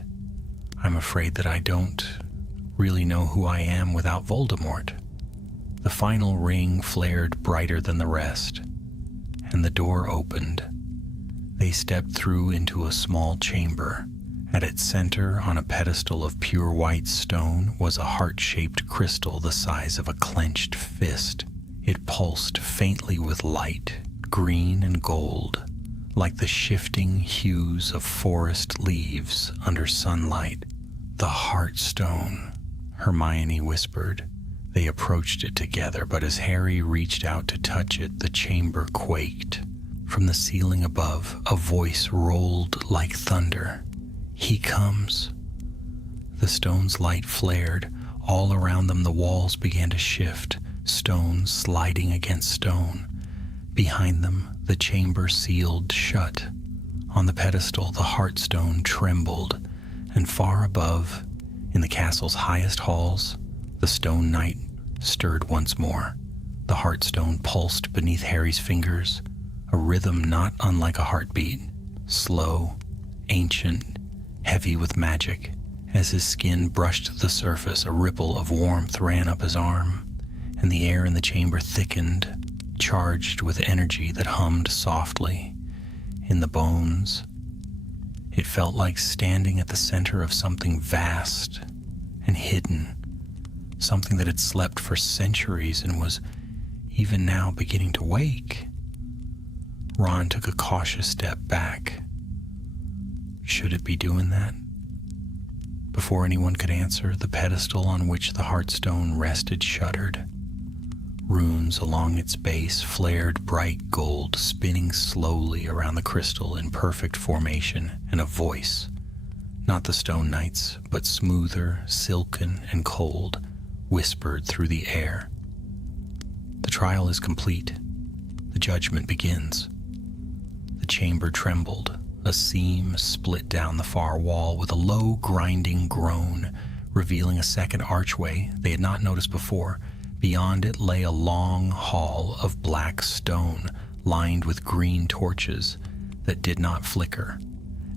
I'm afraid that I don't really know who I am without Voldemort." The final ring flared brighter than the rest, and the door opened. They stepped through into a small chamber. At its center, on a pedestal of pure white stone, was a heart-shaped crystal the size of a clenched fist. It pulsed faintly with light, green and gold, like the shifting hues of forest leaves under sunlight. "The Heartstone," Hermione whispered. They approached it together, but as Harry reached out to touch it, the chamber quaked. From the ceiling above, a voice rolled like thunder. "He comes." The stone's light flared. All around them the walls began to shift, stone sliding against stone. Behind them, the chamber sealed shut. On the pedestal, the Heartstone trembled, and far above, in the castle's highest halls, the Stone Knight stirred once more. The heartstone pulsed beneath Harry's fingers, a rhythm not unlike a heartbeat, slow, ancient, heavy with magic. As his skin brushed the surface, a ripple of warmth ran up his arm, and the air in the chamber thickened, charged with energy that hummed softly in the bones. It felt like standing at the center of something vast and hidden, something that had slept for centuries and was even now beginning to wake. Ron took a cautious step back. Should it be doing that? Before anyone could answer, the pedestal on which the heartstone rested shuddered. Runes along its base flared bright gold, spinning slowly around the crystal in perfect formation, and a voice, not the Stone Knight's, but smoother, silken, and cold, whispered through the air. The trial is complete. The judgment begins. The chamber trembled. A seam split down the far wall with a low, grinding groan, revealing a second archway they had not noticed before. Beyond it lay a long hall of black stone, lined with green torches that did not flicker.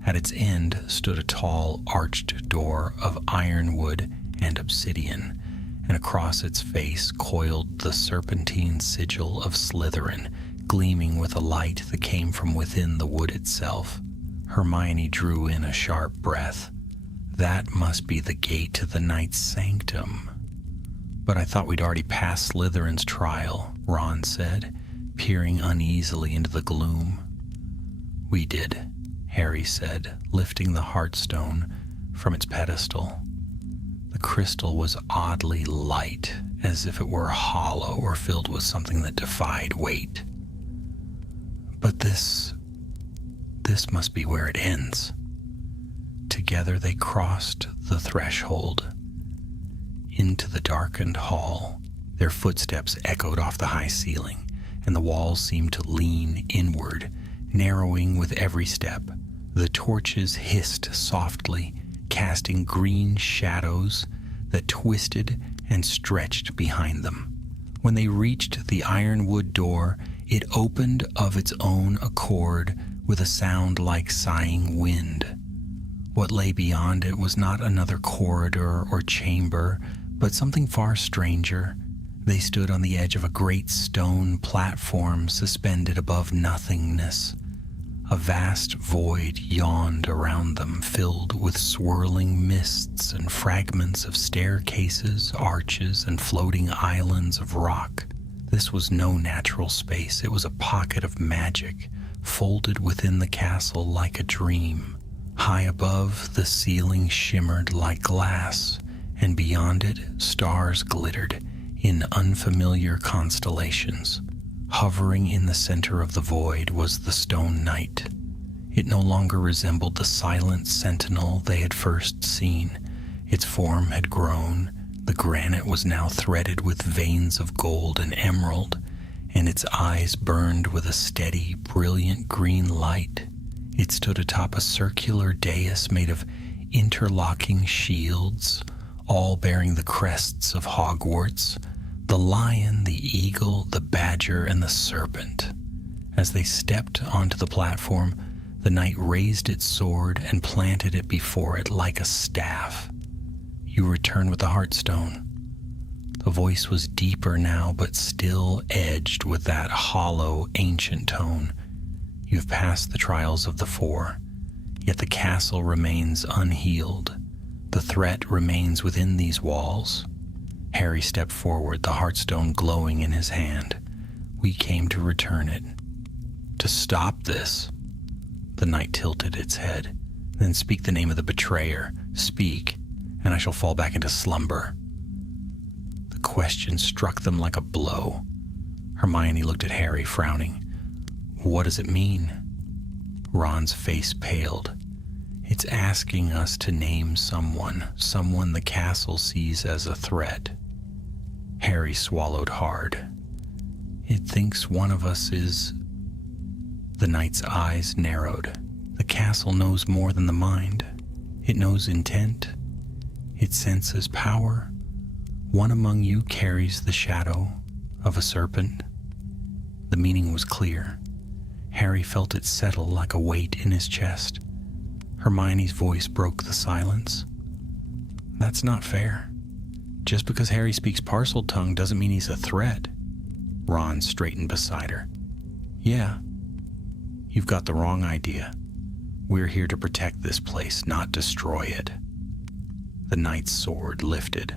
At its end stood a tall, arched door of ironwood and obsidian, and across its face coiled the serpentine sigil of Slytherin, gleaming with a light that came from within the wood itself. Hermione drew in a sharp breath. That must be the gate to the Knight's Sanctum. But I thought we'd already passed Slytherin's trial, Ron said, peering uneasily into the gloom. We did, Harry said, lifting the heartstone from its pedestal. The crystal was oddly light, as if it were hollow or filled with something that defied weight. But this must be where it ends. Together they crossed the threshold into the darkened hall. Their footsteps echoed off the high ceiling, and the walls seemed to lean inward, narrowing with every step. The torches hissed softly, casting green shadows that twisted and stretched behind them. When they reached the ironwood door, it opened of its own accord with a sound like sighing wind. What lay beyond it was not another corridor or chamber, but something far stranger. They stood on the edge of a great stone platform suspended above nothingness. A vast void yawned around them, filled with swirling mists and fragments of staircases, arches, and floating islands of rock. This was no natural space. It was a pocket of magic, folded within the castle like a dream. High above, the ceiling shimmered like glass, and beyond it, stars glittered in unfamiliar constellations. Hovering in the center of the void was the Stone Knight. It no longer resembled the silent sentinel they had first seen. Its form had grown. The granite was now threaded with veins of gold and emerald, and its eyes burned with a steady, brilliant green light. It stood atop a circular dais made of interlocking shields, all bearing the crests of Hogwarts: the lion, the eagle, the badger, and the serpent. As they stepped onto the platform, the knight raised its sword and planted it before it like a staff. You return with the Heartstone. The voice was deeper now, but still edged with that hollow, ancient tone. You've passed the trials of the four, yet the castle remains unhealed. The threat remains within these walls. Harry stepped forward, the Heartstone glowing in his hand. We came to return it. To stop this. The knight tilted its head. Then speak the name of the betrayer. Speak, and I shall fall back into slumber. The question struck them like a blow. Hermione looked at Harry, frowning. What does it mean? Ron's face paled. It's asking us to name someone the castle sees as a threat. Harry swallowed hard. It thinks one of us is... The knight's eyes narrowed. The castle knows more than the mind. It knows intent. It senses power. One among you carries the shadow of a serpent. The meaning was clear. Harry felt it settle like a weight in his chest. Hermione's voice broke the silence. That's not fair. Just because Harry speaks parcel tongue doesn't mean he's a threat. Ron straightened beside her. Yeah, you've got the wrong idea. We're here to protect this place, not destroy it. The knight's sword lifted.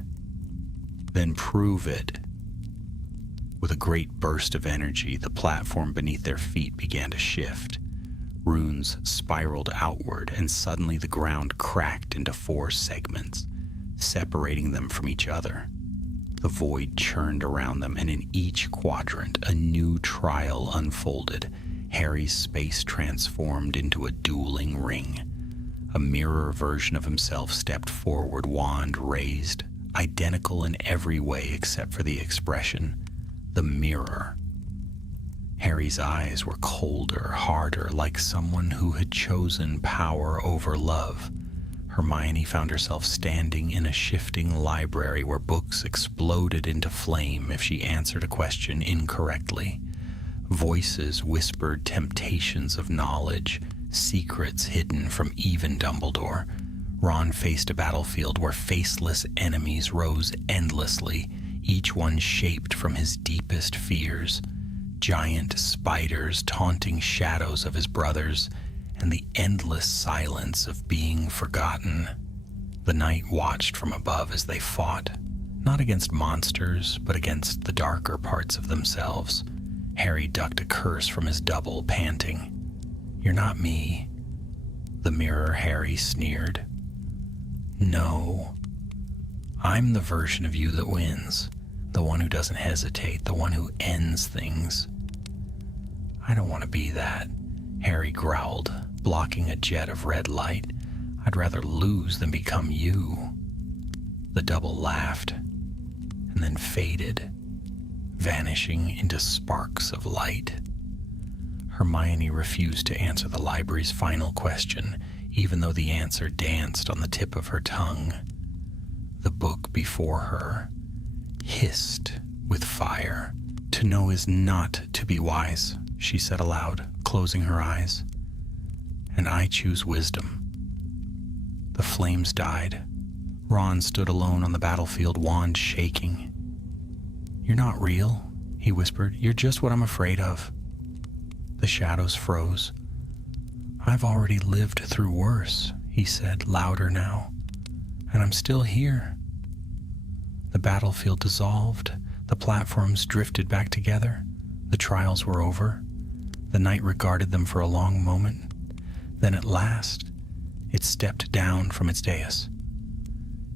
Then prove it. With a great burst of energy, the platform beneath their feet began to shift. Runes spiraled outward, and suddenly the ground cracked into 4 segments, separating them from each other. The void churned around them, and in each quadrant, a new trial unfolded. Harry's space transformed into a dueling ring. A mirror version of himself stepped forward, wand raised, identical in every way except for the expression. The mirror. Harry's eyes were colder, harder, like someone who had chosen power over love. Hermione found herself standing in a shifting library where books exploded into flame if she answered a question incorrectly. Voices whispered temptations of knowledge, secrets hidden from even Dumbledore. Ron faced a battlefield where faceless enemies rose endlessly, each one shaped from his deepest fears. Giant spiders taunting shadows of his brothers, and the endless silence of being forgotten. The knight watched from above as they fought, not against monsters, but against the darker parts of themselves. Harry ducked a curse from his double, panting. You're not me. The mirror Harry sneered. No. I'm the version of you that wins, the one who doesn't hesitate, the one who ends things. I don't want to be that, Harry growled, blocking a jet of red light. I'd rather lose than become you. The double laughed, and then faded, vanishing into sparks of light. Hermione refused to answer the library's final question, even though the answer danced on the tip of her tongue. The book before her hissed with fire. To know is not to be wise, she said aloud, closing her eyes. And I choose wisdom. The flames died. Ron stood alone on the battlefield, wand shaking. You're not real, he whispered. You're just what I'm afraid of. The shadows froze. I've already lived through worse, he said, louder now. And I'm still here. The battlefield dissolved. The platforms drifted back together. The trials were over. The knight regarded them for a long moment. Then at last, it stepped down from its dais.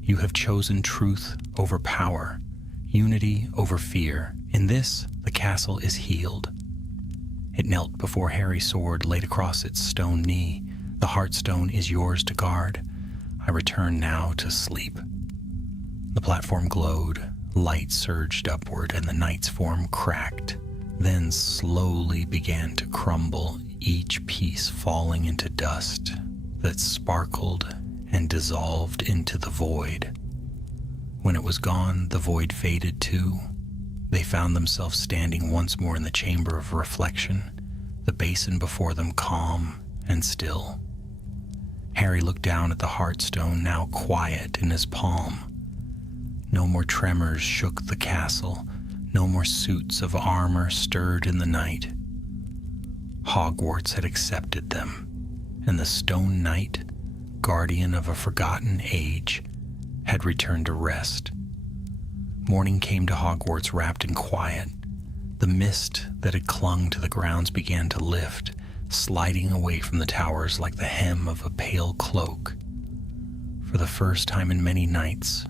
You have chosen truth over power, unity over fear. In this, the castle is healed. It knelt before Harry's sword laid across its stone knee. The Heartstone is yours to guard. I return now to sleep. The platform glowed, light surged upward, and the knight's form cracked, then slowly began to crumble, each piece falling into dust that sparkled and dissolved into the void. When it was gone, the void faded too. They found themselves standing once more in the chamber of reflection, the basin before them calm and still. Harry looked down at the Heartstone, now quiet in his palm. No more tremors shook the castle. No more suits of armor stirred in the night. Hogwarts had accepted them, and the Stone Knight, guardian of a forgotten age, had returned to rest. Morning came to Hogwarts wrapped in quiet. The mist that had clung to the grounds began to lift, sliding away from the towers like the hem of a pale cloak. For the first time in many nights,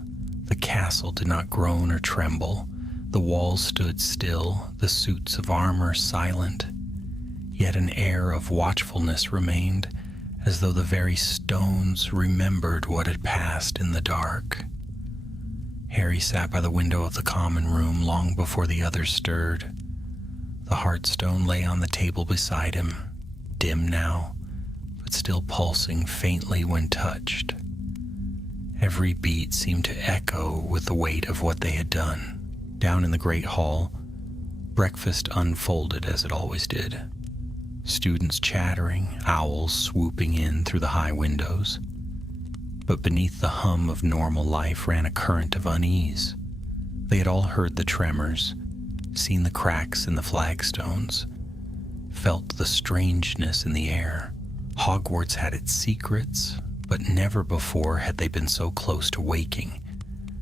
the castle did not groan or tremble. The walls stood still, the suits of armor silent. Yet an air of watchfulness remained, as though the very stones remembered what had passed in the dark. Harry sat by the window of the common room long before the others stirred. The Heartstone lay on the table beside him, dim now, but still pulsing faintly when touched. Every beat seemed to echo with the weight of what they had done. Down in the great hall, breakfast unfolded as it always did. Students chattering, owls swooping in through the high windows. But beneath the hum of normal life ran a current of unease. They had all heard the tremors, seen the cracks in the flagstones, felt the strangeness in the air. Hogwarts had its secrets, but never before had they been so close to waking.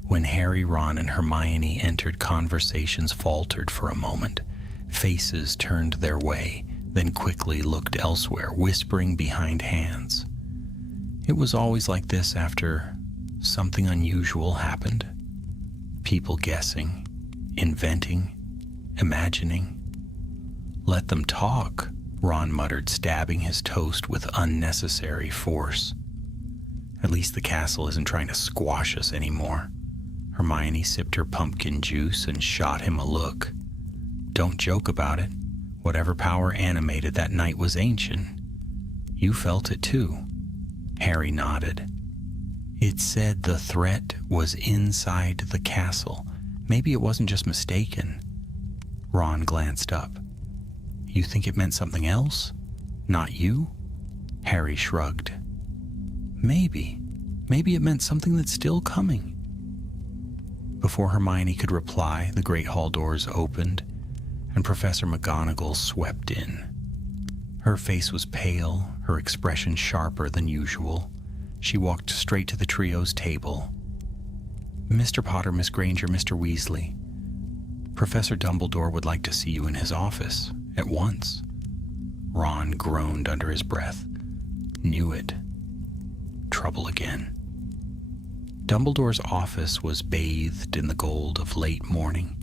When Harry, Ron, and Hermione entered, conversations faltered for a moment. Faces turned their way, then quickly looked elsewhere, whispering behind hands. It was always like this after something unusual happened. People guessing, inventing, imagining. "Let them talk," Ron muttered, stabbing his toast with unnecessary force. "At least the castle isn't trying to squash us anymore." Hermione sipped her pumpkin juice and shot him a look. "Don't joke about it. Whatever power animated that night was ancient. You felt it too." Harry nodded. "It said the threat was inside the castle. Maybe it wasn't just mistaken." Ron glanced up. "You think it meant something else? Not you?" Harry shrugged. Maybe it meant something that's still coming." Before Hermione could reply, the great hall doors opened, and Professor McGonagall swept in. Her face was pale, her expression sharper than usual. She walked straight to the trio's table. "Mr. Potter, Miss Granger, Mr. Weasley, Professor Dumbledore would like to see you in his office, at once." Ron groaned under his breath. Knew it. Trouble again. Dumbledore's office was bathed in the gold of late morning.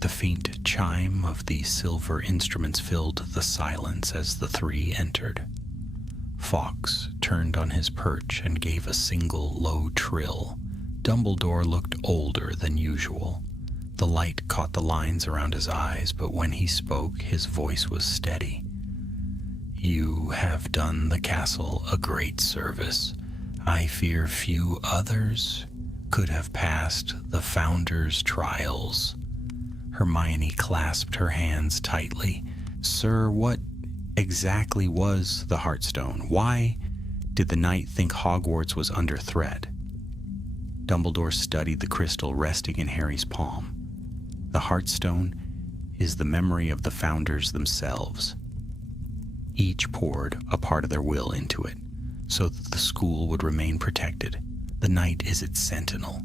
The faint chime of the silver instruments filled the silence as the three entered. Fawkes turned on his perch and gave a single low trill. Dumbledore looked older than usual. The light caught the lines around his eyes, but when he spoke, his voice was steady. "You have done the castle a great service. I fear few others could have passed the Founder's trials." Hermione clasped her hands tightly. "Sir, what exactly was the Heartstone? Why did the knight think Hogwarts was under threat?" Dumbledore studied the crystal resting in Harry's palm. "The Heartstone is the memory of the Founders themselves. Each poured a part of their will into it, so that the school would remain protected. The night is its sentinel.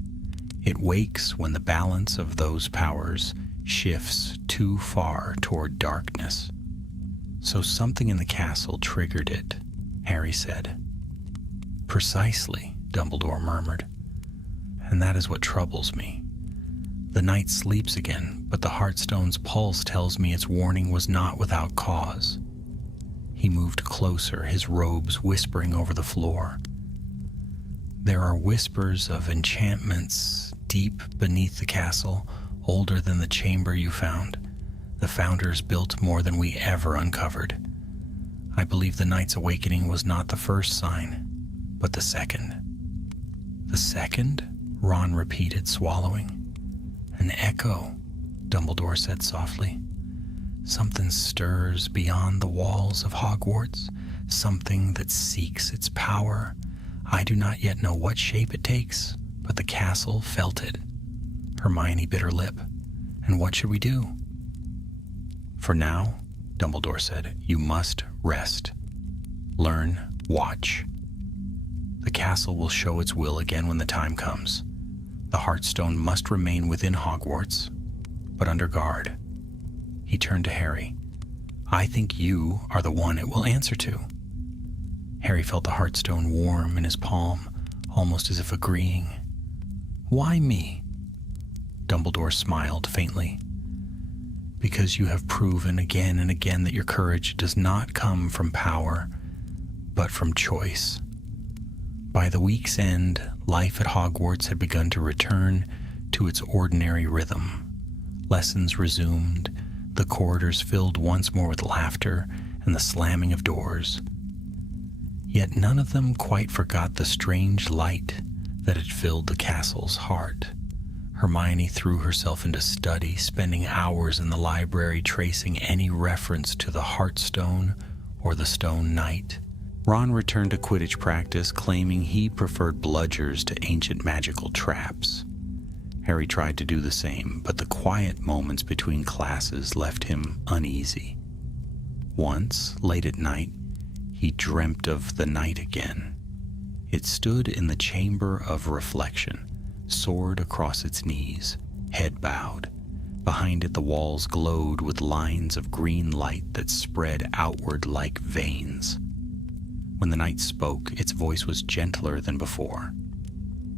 It wakes when the balance of those powers shifts too far toward darkness." "So something in the castle triggered it," Harry said. "Precisely," Dumbledore murmured. "And that is what troubles me. The night sleeps again, but the Heartstone's pulse tells me its warning was not without cause." He moved closer, his robes whispering over the floor. "There are whispers of enchantments deep beneath the castle, older than the chamber you found. The Founders built more than we ever uncovered. I believe the Night's Awakening was not the first sign, but the second." "The second?" Ron repeated, swallowing. "An echo," Dumbledore said softly. "Something stirs beyond the walls of Hogwarts, something that seeks its power. I do not yet know what shape it takes, but the castle felt it." Hermione bit her lip. "And what should we do?" "For now," Dumbledore said, "you must rest. Learn, watch. The castle will show its will again when the time comes. The Heartstone must remain within Hogwarts, but under guard." He turned to Harry. "I think you are the one it will answer to." Harry felt the Heartstone warm in his palm, almost as if agreeing. "Why me?" Dumbledore smiled faintly. "Because you have proven again and again that your courage does not come from power, but from choice." By the week's end, life at Hogwarts had begun to return to its ordinary rhythm. Lessons resumed, the corridors filled once more with laughter and the slamming of doors. Yet none of them quite forgot the strange light that had filled the castle's heart. Hermione threw herself into study, spending hours in the library tracing any reference to the Heartstone or the Stone Knight. Ron returned to Quidditch practice, claiming he preferred bludgers to ancient magical traps. Harry tried to do the same, but the quiet moments between classes left him uneasy. Once, late at night, he dreamt of the night again. It stood in the Chamber of Reflection, sword across its knees, head bowed. Behind it, the walls glowed with lines of green light that spread outward like veins. When the knight spoke, its voice was gentler than before.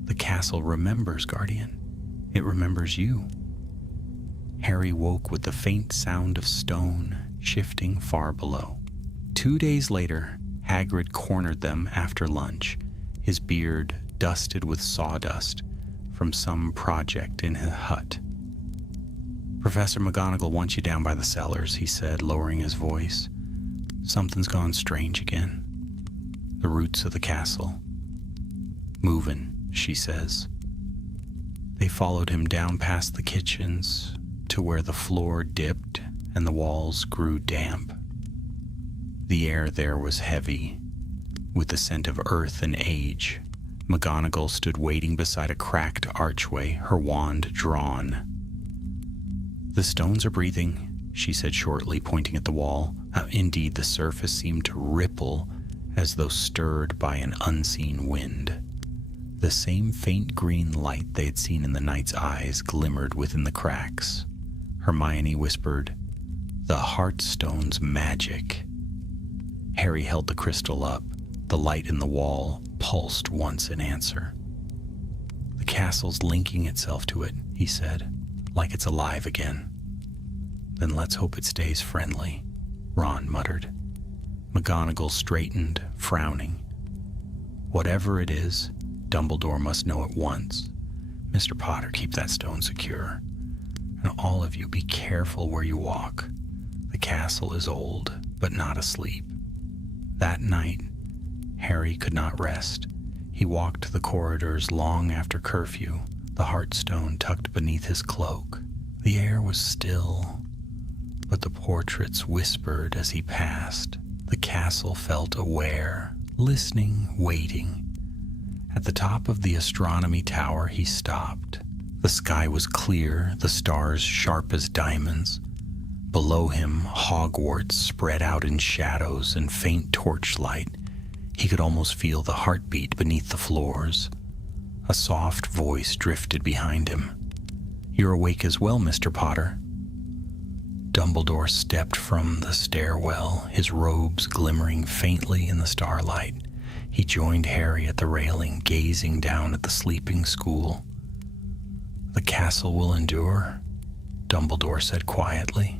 "The castle remembers, Guardian. It remembers you." Harry woke with the faint sound of stone shifting far below. 2 days later, Hagrid cornered them after lunch, his beard dusted with sawdust from some project in his hut. "Professor McGonagall wants you down by the cellars," he said, lowering his voice. "Something's gone strange again. The roots of the castle. Moving, she says." They followed him down past the kitchens to where the floor dipped and the walls grew damp. The air there was heavy, with the scent of earth and age. McGonagall stood waiting beside a cracked archway, her wand drawn. "The stones are breathing," she said shortly, pointing at the wall. Indeed, the surface seemed to ripple as though stirred by an unseen wind. The same faint green light they had seen in the knight's eyes glimmered within the cracks. Hermione whispered, "The Heartstone's magic." Harry held the crystal up. The light in the wall pulsed once in answer. "The castle's linking itself to it," he said, "like it's alive again." "Then let's hope it stays friendly," Ron muttered. McGonagall straightened, frowning. "Whatever it is, Dumbledore must know at once. Mr. Potter, keep that stone secure. And all of you, be careful where you walk. The castle is old, but not asleep." That night, Harry could not rest. He walked the corridors long after curfew, the Heartstone tucked beneath his cloak. The air was still, but the portraits whispered as he passed. The castle felt aware, listening, waiting. At the top of the astronomy tower, he stopped. The sky was clear, the stars sharp as diamonds. Below him, Hogwarts spread out in shadows and faint torchlight. He could almost feel the heartbeat beneath the floors. A soft voice drifted behind him. "You're awake as well, Mr. Potter." Dumbledore stepped from the stairwell, his robes glimmering faintly in the starlight. He joined Harry at the railing, gazing down at the sleeping school. "The castle will endure," Dumbledore said quietly.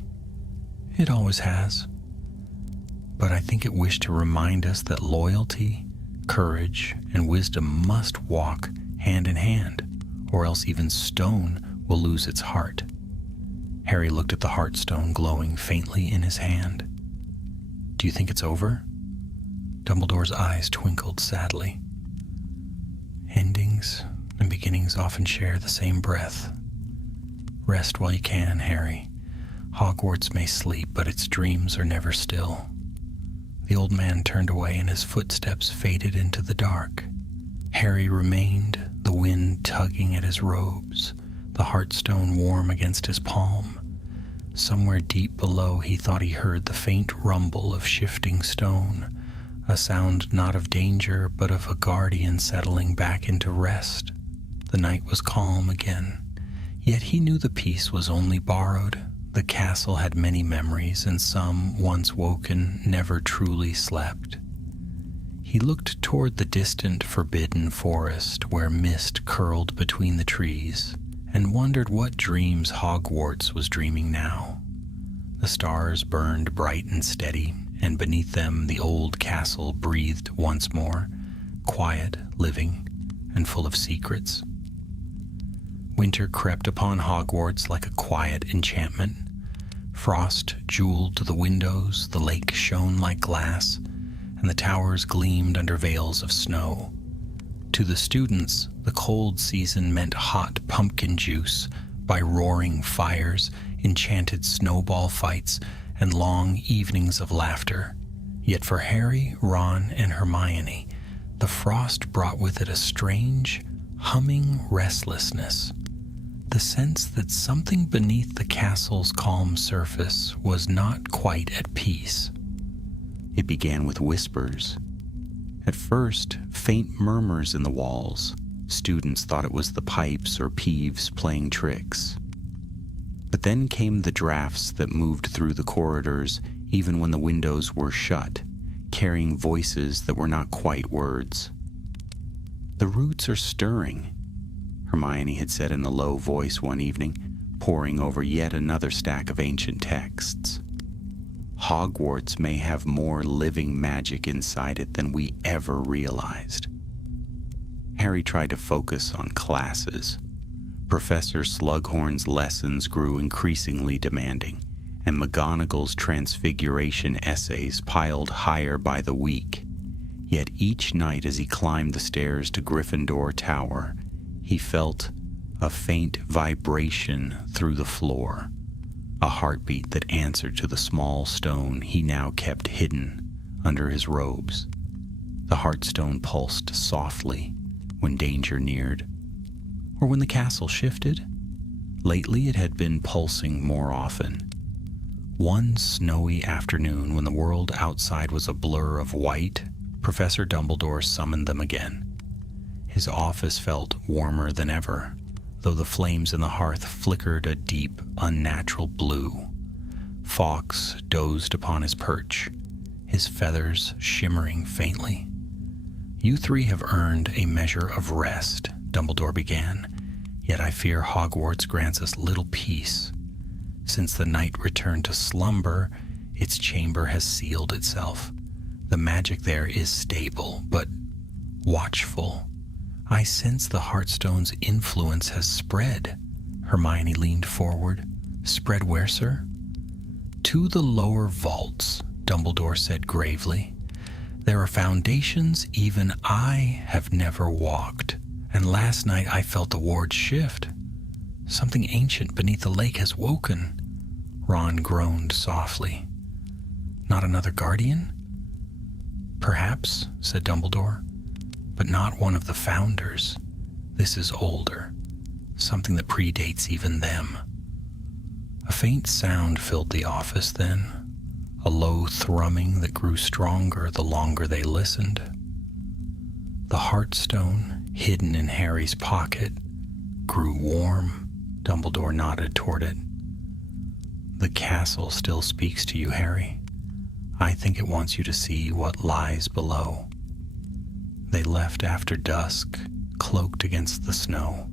"It always has. But I think it wished to remind us that loyalty, courage, and wisdom must walk hand in hand, or else even stone will lose its heart." Harry looked at the Heartstone glowing faintly in his hand. "Do you think it's over?" Dumbledore's eyes twinkled sadly. "Endings and beginnings often share the same breath. Rest while you can, Harry. Hogwarts may sleep, but its dreams are never still." The old man turned away and his footsteps faded into the dark. Harry remained, the wind tugging at his robes, the Heartstone warm against his palm. Somewhere deep below, he thought he heard the faint rumble of shifting stone, a sound not of danger, but of a guardian settling back into rest. The night was calm again, yet he knew the peace was only borrowed. The castle had many memories, and some, once woken, never truly slept. He looked toward the distant forbidden forest where mist curled between the trees, and wondered what dreams Hogwarts was dreaming now. The stars burned bright and steady, and beneath them the old castle breathed once more, quiet, living, and full of secrets. Winter crept upon Hogwarts like a quiet enchantment. Frost jeweled the windows, the lake shone like glass, and the towers gleamed under veils of snow. To the students, the cold season meant hot pumpkin juice by roaring fires, enchanted snowball fights, and long evenings of laughter. Yet for Harry, Ron, and Hermione, the frost brought with it a strange, humming restlessness. The sense that something beneath the castle's calm surface was not quite at peace. It began with whispers. At first, faint murmurs in the walls. Students thought it was the pipes or Peeves playing tricks. But then came the drafts that moved through the corridors even when the windows were shut, carrying voices that were not quite words. "The roots are stirring," Hermione had said in a low voice one evening, poring over yet another stack of ancient texts. "Hogwarts may have more living magic inside it than we ever realized." Harry tried to focus on classes. Professor Slughorn's lessons grew increasingly demanding, and McGonagall's transfiguration essays piled higher by the week. Yet each night as he climbed the stairs to Gryffindor Tower, he felt a faint vibration through the floor, a heartbeat that answered to the small stone he now kept hidden under his robes. The Heartstone pulsed softly when danger neared, or when the castle shifted. Lately it had been pulsing more often. One snowy afternoon, when the world outside was a blur of white, Professor Dumbledore summoned them again. His office felt warmer than ever, though the flames in the hearth flickered a deep, unnatural blue. Fawkes dozed upon his perch, his feathers shimmering faintly. "You three have earned a measure of rest," Dumbledore began, "yet I fear Hogwarts grants us little peace. Since the night returned to slumber, its chamber has sealed itself. The magic there is stable, but watchful. I sense the Heartstone's influence has spread." Hermione leaned forward. "Spread where, sir?" "To the lower vaults," Dumbledore said gravely. "There are foundations even I have never walked, and last night I felt the wards shift. Something ancient beneath the lake has woken." Ron groaned softly. "Not another guardian?" "Perhaps," said Dumbledore, "but not one of the founders. This is older, something that predates even them." A faint sound filled the office then, a low thrumming that grew stronger the longer they listened. The Heartstone, hidden in Harry's pocket, grew warm. Dumbledore nodded toward it. "The castle still speaks to you, Harry. I think it wants you to see what lies below." They left after dusk, cloaked against the snow.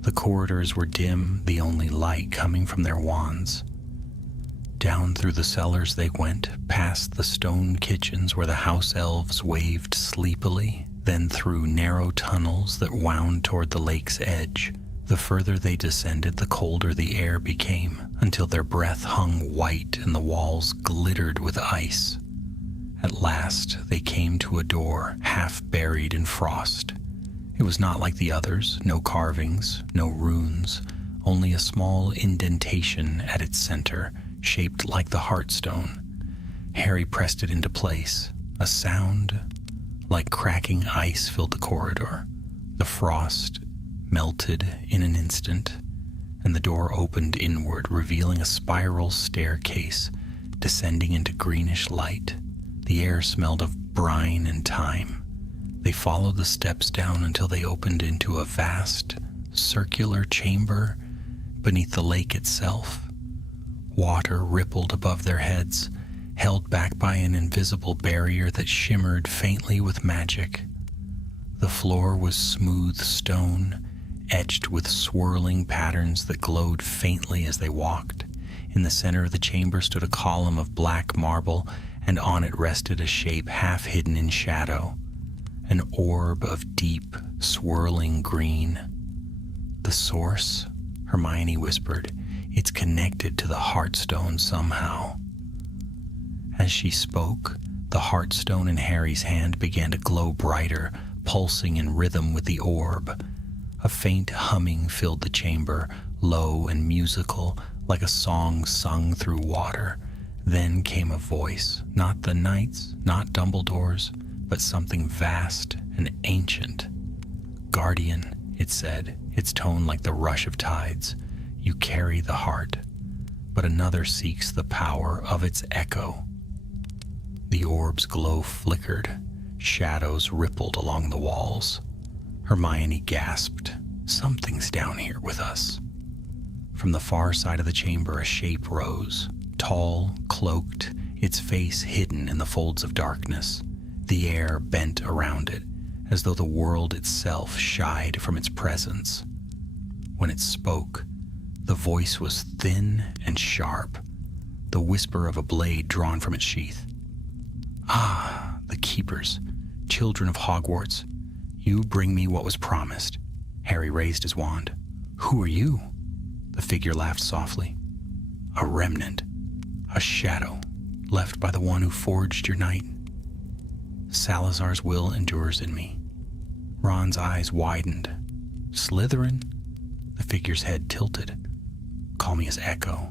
The corridors were dim, the only light coming from their wands. Down through the cellars they went, past the stone kitchens where the house elves waved sleepily, then through narrow tunnels that wound toward the lake's edge. The further they descended, the colder the air became, until their breath hung white and the walls glittered with ice. At last, they came to a door half buried in frost. It was not like the others, no carvings, no runes, only a small indentation at its center, shaped like the Heartstone. Harry pressed it into place. A sound like cracking ice filled the corridor. The frost melted in an instant, and the door opened inward, revealing a spiral staircase descending into greenish light. The air smelled of brine and thyme. They followed the steps down until they opened into a vast, circular chamber beneath the lake itself. Water rippled above their heads, held back by an invisible barrier that shimmered faintly with magic. The floor was smooth stone, etched with swirling patterns that glowed faintly as they walked. In the center of the chamber stood a column of black marble, and on it rested a shape half hidden in shadow, an orb of deep, swirling green. "The source?" Hermione whispered. "It's connected to the Heartstone somehow." As she spoke, the Heartstone in Harry's hand began to glow brighter, pulsing in rhythm with the orb. A faint humming filled the chamber, low and musical, like a song sung through water. Then came a voice, not the knight's, not Dumbledore's, but something vast and ancient. "Guardian," it said, its tone like the rush of tides, "you carry the heart, but another seeks the power of its echo." The orb's glow flickered. Shadows rippled along the walls. Hermione gasped, "Something's down here with us." From the far side of the chamber, a shape rose, tall, cloaked, its face hidden in the folds of darkness. The air bent around it, as though the world itself shied from its presence. When it spoke, the voice was thin and sharp, the whisper of a blade drawn from its sheath. "Ah, the Keepers, children of Hogwarts, you bring me what was promised." Harry raised his wand. "Who are you?" The figure laughed softly. "A remnant, a shadow, left by the one who forged your knight. Salazar's will endures in me." Ron's eyes widened. "Slytherin?" The figure's head tilted. "Call me his echo.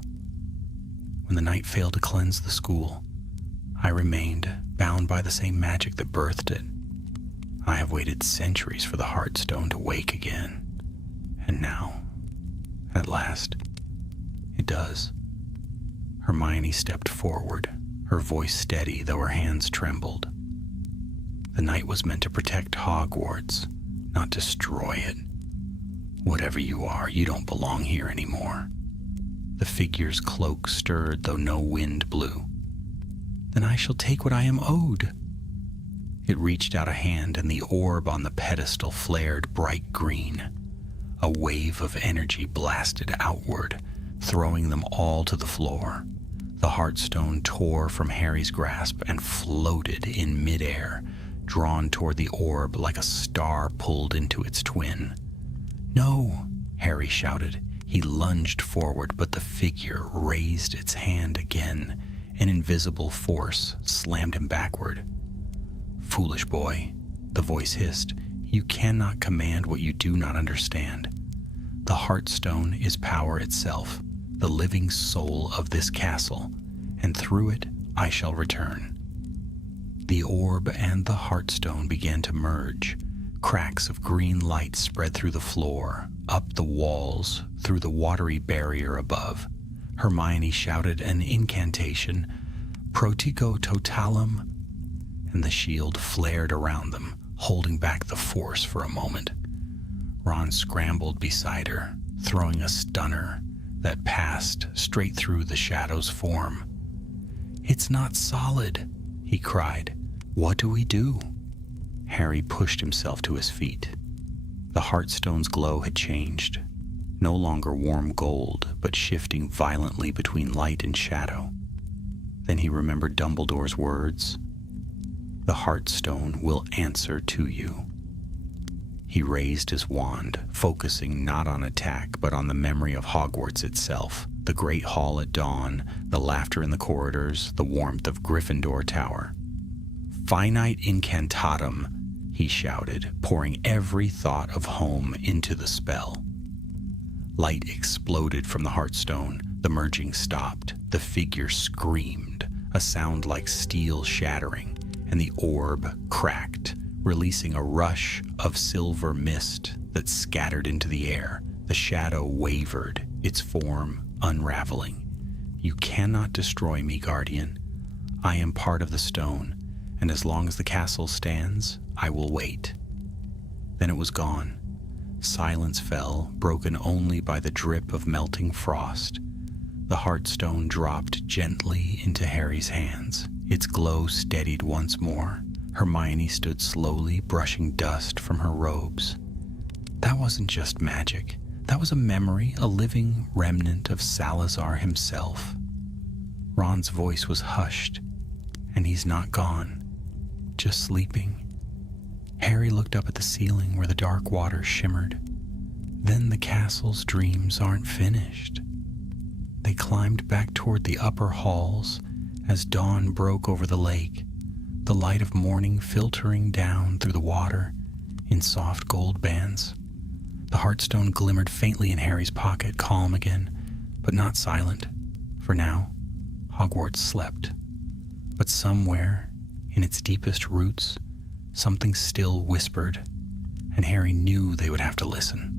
When the night failed to cleanse the school, I remained, bound by the same magic that birthed it. I have waited centuries for the Heartstone to wake again. And now, at last, it does." Hermione stepped forward, her voice steady though her hands trembled. "The night was meant to protect Hogwarts, not destroy it. Whatever you are, you don't belong here anymore." The figure's cloak stirred though no wind blew. "Then I shall take what I am owed." It reached out a hand and the orb on the pedestal flared bright green. A wave of energy blasted outward, throwing them all to the floor. The Heartstone tore from Harry's grasp and floated in midair, drawn toward the orb like a star pulled into its twin. "No!" Harry shouted. He lunged forward, but the figure raised its hand again. An invisible force slammed him backward. "Foolish boy," the voice hissed, "you cannot command what you do not understand. The Heartstone is power itself, the living soul of this castle, and through it I shall return." The orb and the Heartstone began to merge. Cracks of green light spread through the floor, up the walls, through the watery barrier above. Hermione shouted an incantation, "Protico totalum," and the shield flared around them, holding back the force for a moment. Ron scrambled beside her, throwing a stunner that passed straight through the shadow's form. "It's not solid," he cried. "What do we do?" Harry pushed himself to his feet. The Heartstone's glow had changed, no longer warm gold, but shifting violently between light and shadow. Then he remembered Dumbledore's words, "The Heartstone will answer to you." He raised his wand, focusing not on attack, but on the memory of Hogwarts itself, the Great Hall at dawn, the laughter in the corridors, the warmth of Gryffindor Tower. "Finite incantatum," he shouted, pouring every thought of home into the spell. Light exploded from the Heartstone. The merging stopped. The figure screamed, a sound like steel shattering, and the orb cracked, releasing a rush of silver mist that scattered into the air. The shadow wavered, its form unraveling. "You cannot destroy me, Guardian. I am part of the stone, and as long as the castle stands, I will wait." Then it was gone. Silence fell, broken only by the drip of melting frost. The Heartstone dropped gently into Harry's hands. Its glow steadied once more. Hermione stood slowly, brushing dust from her robes. That wasn't just magic. That was a memory, a living remnant of Salazar himself. Ron's voice was hushed, and he's not gone, just sleeping. Harry looked up at the ceiling where the dark water shimmered. Then the castle's dreams aren't finished. They climbed back toward the upper halls as dawn broke over the lake, the light of morning filtering down through the water. in soft gold bands. The heartstone glimmered faintly in Harry's pocket, calm again, but not silent, for now Hogwarts slept. But somewhere, in its deepest roots, something still whispered, and Harry knew they would have to listen.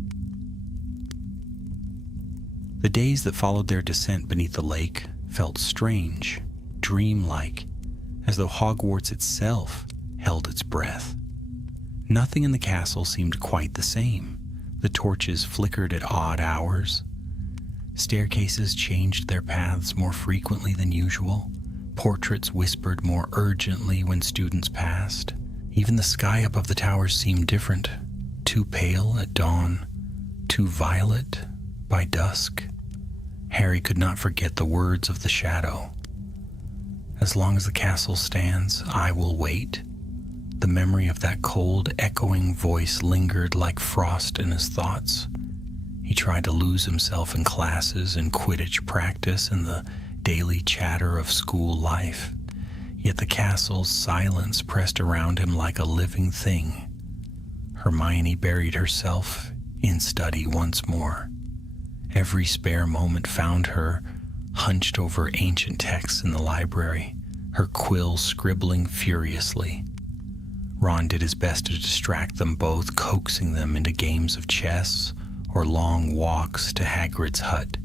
The days that followed their descent beneath the lake felt strange, dreamlike, as though Hogwarts itself held its breath. Nothing in the castle seemed quite the same. The torches flickered at odd hours. Staircases changed their paths more frequently than usual. Portraits whispered more urgently when students passed. Even the sky above the towers seemed different, too pale at dawn, too violet by dusk. Harry could not forget the words of the shadow. As long as the castle stands, I will wait. The memory of that cold, echoing voice lingered like frost in his thoughts. He tried to lose himself in classes and Quidditch practice and the daily chatter of school life. Yet the castle's silence pressed around him like a living thing. Hermione buried herself in study once more. Every spare moment found her hunched over ancient texts in the library, her quill scribbling furiously. Ron did his best to distract them both, coaxing them into games of chess or long walks to Hagrid's hut,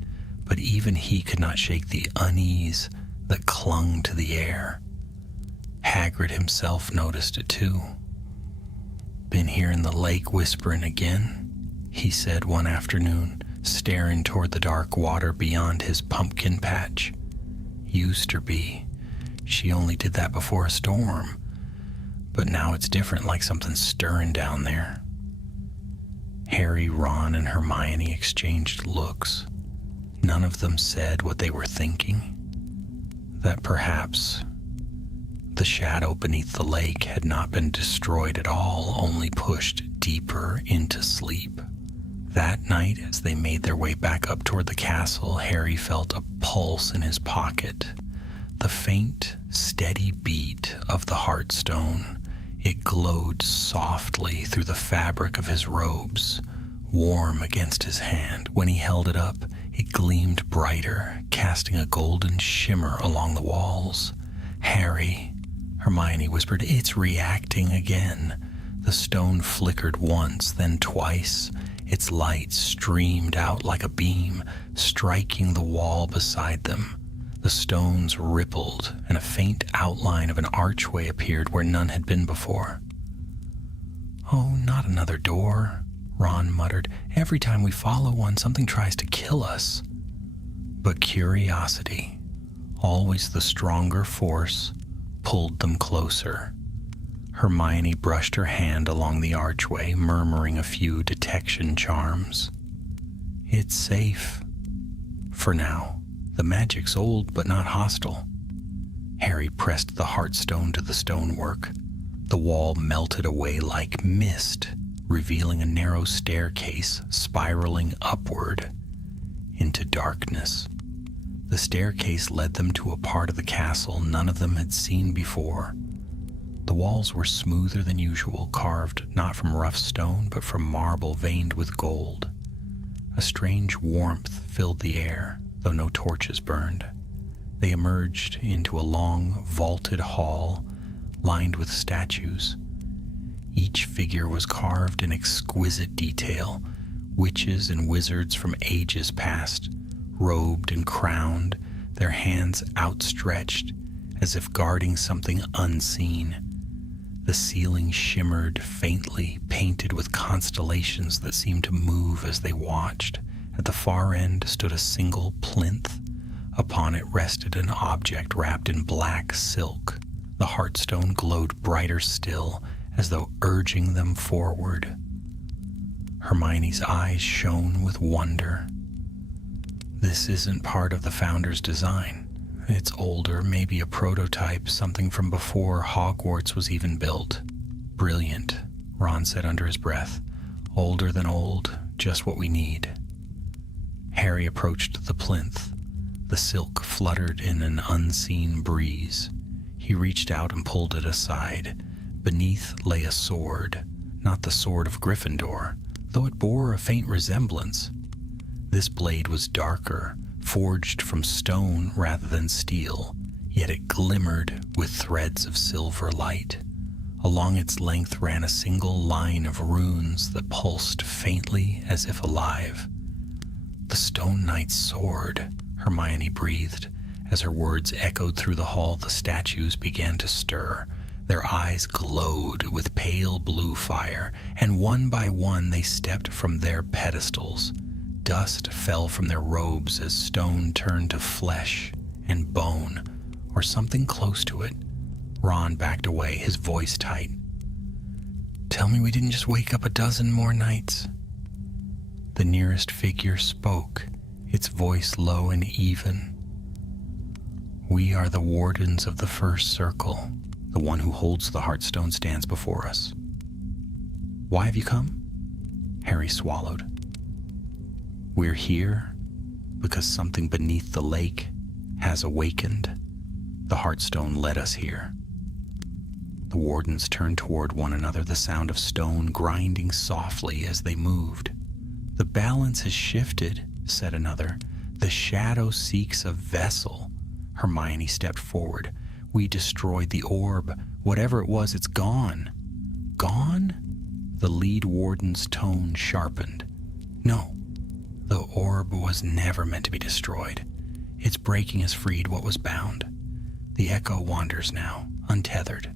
but even he could not shake the unease that clung to the air. Hagrid himself noticed it too. "Been here in the lake whispering again?" he said one afternoon, staring toward the dark water beyond his pumpkin patch. "Used to be. She only did that before a storm. But now it's different, like something's stirring down there." Harry, Ron, and Hermione exchanged looks. None of them said what they were thinking. That perhaps the shadow beneath the lake had not been destroyed at all, only pushed deeper into sleep. That night, as they made their way back up toward the castle, Harry felt a pulse in his pocket. The faint, steady beat of the Heartstone. It glowed softly through the fabric of his robes, warm against his hand. When he held it up, it gleamed brighter, casting a golden shimmer along the walls. "Harry," Hermione whispered, "it's reacting again." The stone flickered once, then twice. Its light streamed out like a beam, striking the wall beside them. The stones rippled, and a faint outline of an archway appeared where none had been before. "Oh, not another door," Ron muttered. "Every time we follow one, something tries to kill us." But curiosity, always the stronger force, pulled them closer. Hermione brushed her hand along the archway, murmuring a few detection charms. "It's safe. For now. The magic's old but not hostile." Harry pressed the Heartstone to the stonework. The wall melted away like mist, revealing a narrow staircase spiraling upward into darkness. The staircase led them to a part of the castle none of them had seen before. The walls were smoother than usual, carved not from rough stone, but from marble veined with gold. A strange warmth filled the air, though no torches burned. They emerged into a long, vaulted hall lined with statues. Each figure was carved in exquisite detail, witches and wizards from ages past, robed and crowned, their hands outstretched as if guarding something unseen. The ceiling shimmered faintly, painted with constellations that seemed to move as they watched. At the far end stood a single plinth. Upon it rested an object wrapped in black silk. The Heartstone glowed brighter still, as though urging them forward. Hermione's eyes shone with wonder. "This isn't part of the Founder's design. It's older, maybe a prototype, something from before Hogwarts was even built." "Brilliant," Ron said under his breath. "Older than old, just what we need." Harry approached the plinth. The silk fluttered in an unseen breeze. He reached out and pulled it aside. Beneath lay a sword, not the sword of Gryffindor, though it bore a faint resemblance. This blade was darker, forged from stone rather than steel, yet it glimmered with threads of silver light. Along its length ran a single line of runes that pulsed faintly as if alive. "The Stone Knight's sword," Hermione breathed. As her words echoed through the hall, the statues began to stir. Their eyes glowed with pale blue fire, and one by one they stepped from their pedestals. Dust fell from their robes as stone turned to flesh and bone, or something close to it. Ron backed away, his voice tight. "Tell me we didn't just wake up a dozen more knights." The nearest figure spoke, its voice low and even. "We are the wardens of the first circle. The one who holds the Heartstone stands before us." "Why have you come?" Harry swallowed. "We're here because something beneath the lake has awakened. The Heartstone led us here." The wardens turned toward one another, the sound of stone grinding softly as they moved. "The balance has shifted," said another. "The shadow seeks a vessel." Hermione stepped forward. "We destroyed the orb. Whatever it was, it's gone." "Gone?" The lead warden's tone sharpened. "No, the orb was never meant to be destroyed. Its breaking has freed what was bound. The echo wanders now, untethered."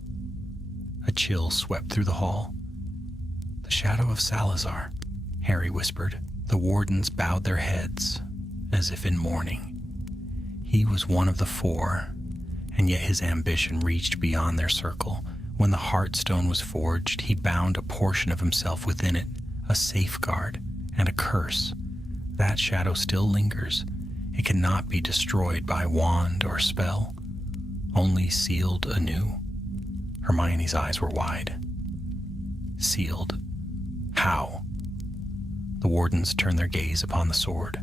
A chill swept through the hall. "The shadow of Salazar," Harry whispered. The wardens bowed their heads, as if in mourning. He was one of the four, and yet his ambition reached beyond their circle. When the Heartstone was forged, he bound a portion of himself within it, a safeguard and a curse. That shadow still lingers. It cannot be destroyed by wand or spell, only sealed anew. Hermione's eyes were wide. "Sealed? How?" The wardens turned their gaze upon the sword.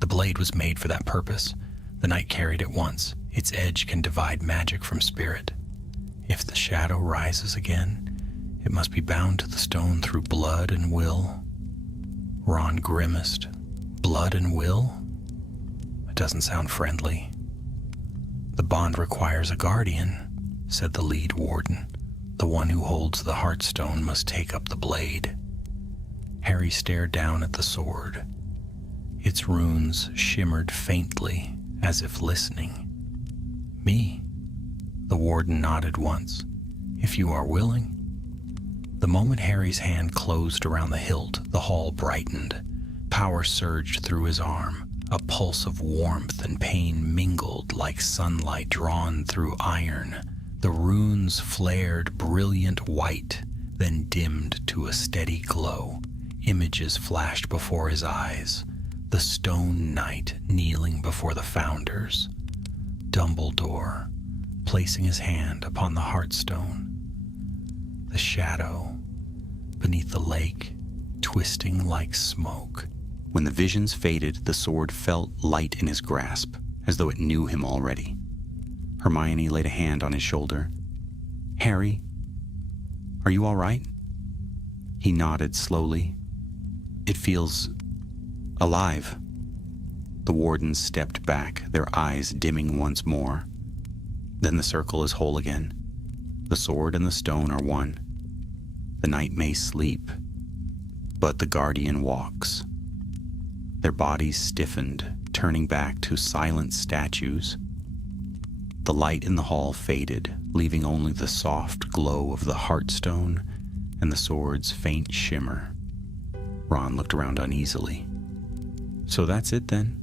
"The blade was made for that purpose. The knight carried it once. Its edge can divide magic from spirit. If the shadow rises again, it must be bound to the stone through blood and will." Ron grimaced. "Blood and will? It doesn't sound friendly." "The bond requires a guardian," said the lead warden. "The one who holds the Heartstone must take up the blade." Harry stared down at the sword. Its runes shimmered faintly, as if listening. "Me?" The warden nodded once. "If you are willing." The moment Harry's hand closed around the hilt, the hall brightened. Power surged through his arm. A pulse of warmth and pain mingled like sunlight drawn through iron. The runes flared brilliant white, then dimmed to a steady glow. Images flashed before his eyes. The Stone Knight kneeling before the Founders. Dumbledore placing his hand upon the Heartstone. The shadow beneath the lake twisting like smoke. When the visions faded, the sword felt light in his grasp, as though it knew him already. Hermione laid a hand on his shoulder. "Harry, are you all right?" He nodded slowly. "It feels alive." The wardens stepped back, their eyes dimming once more. Then the circle is whole again. The sword and the stone are one. The knight may sleep, but the guardian walks. Their bodies stiffened, turning back to silent statues. The light in the hall faded, leaving only the soft glow of the Heartstone and the sword's faint shimmer. Ron looked around uneasily. "So that's it then?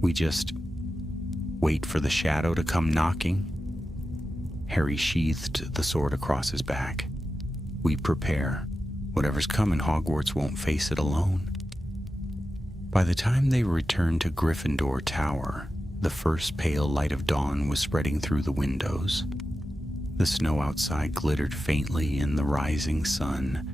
We just wait for the shadow to come knocking?" Harry sheathed the sword across his back. "We prepare. Whatever's coming, Hogwarts won't face it alone." By the time they returned to Gryffindor Tower, the first pale light of dawn was spreading through the windows. The snow outside glittered faintly in the rising sun,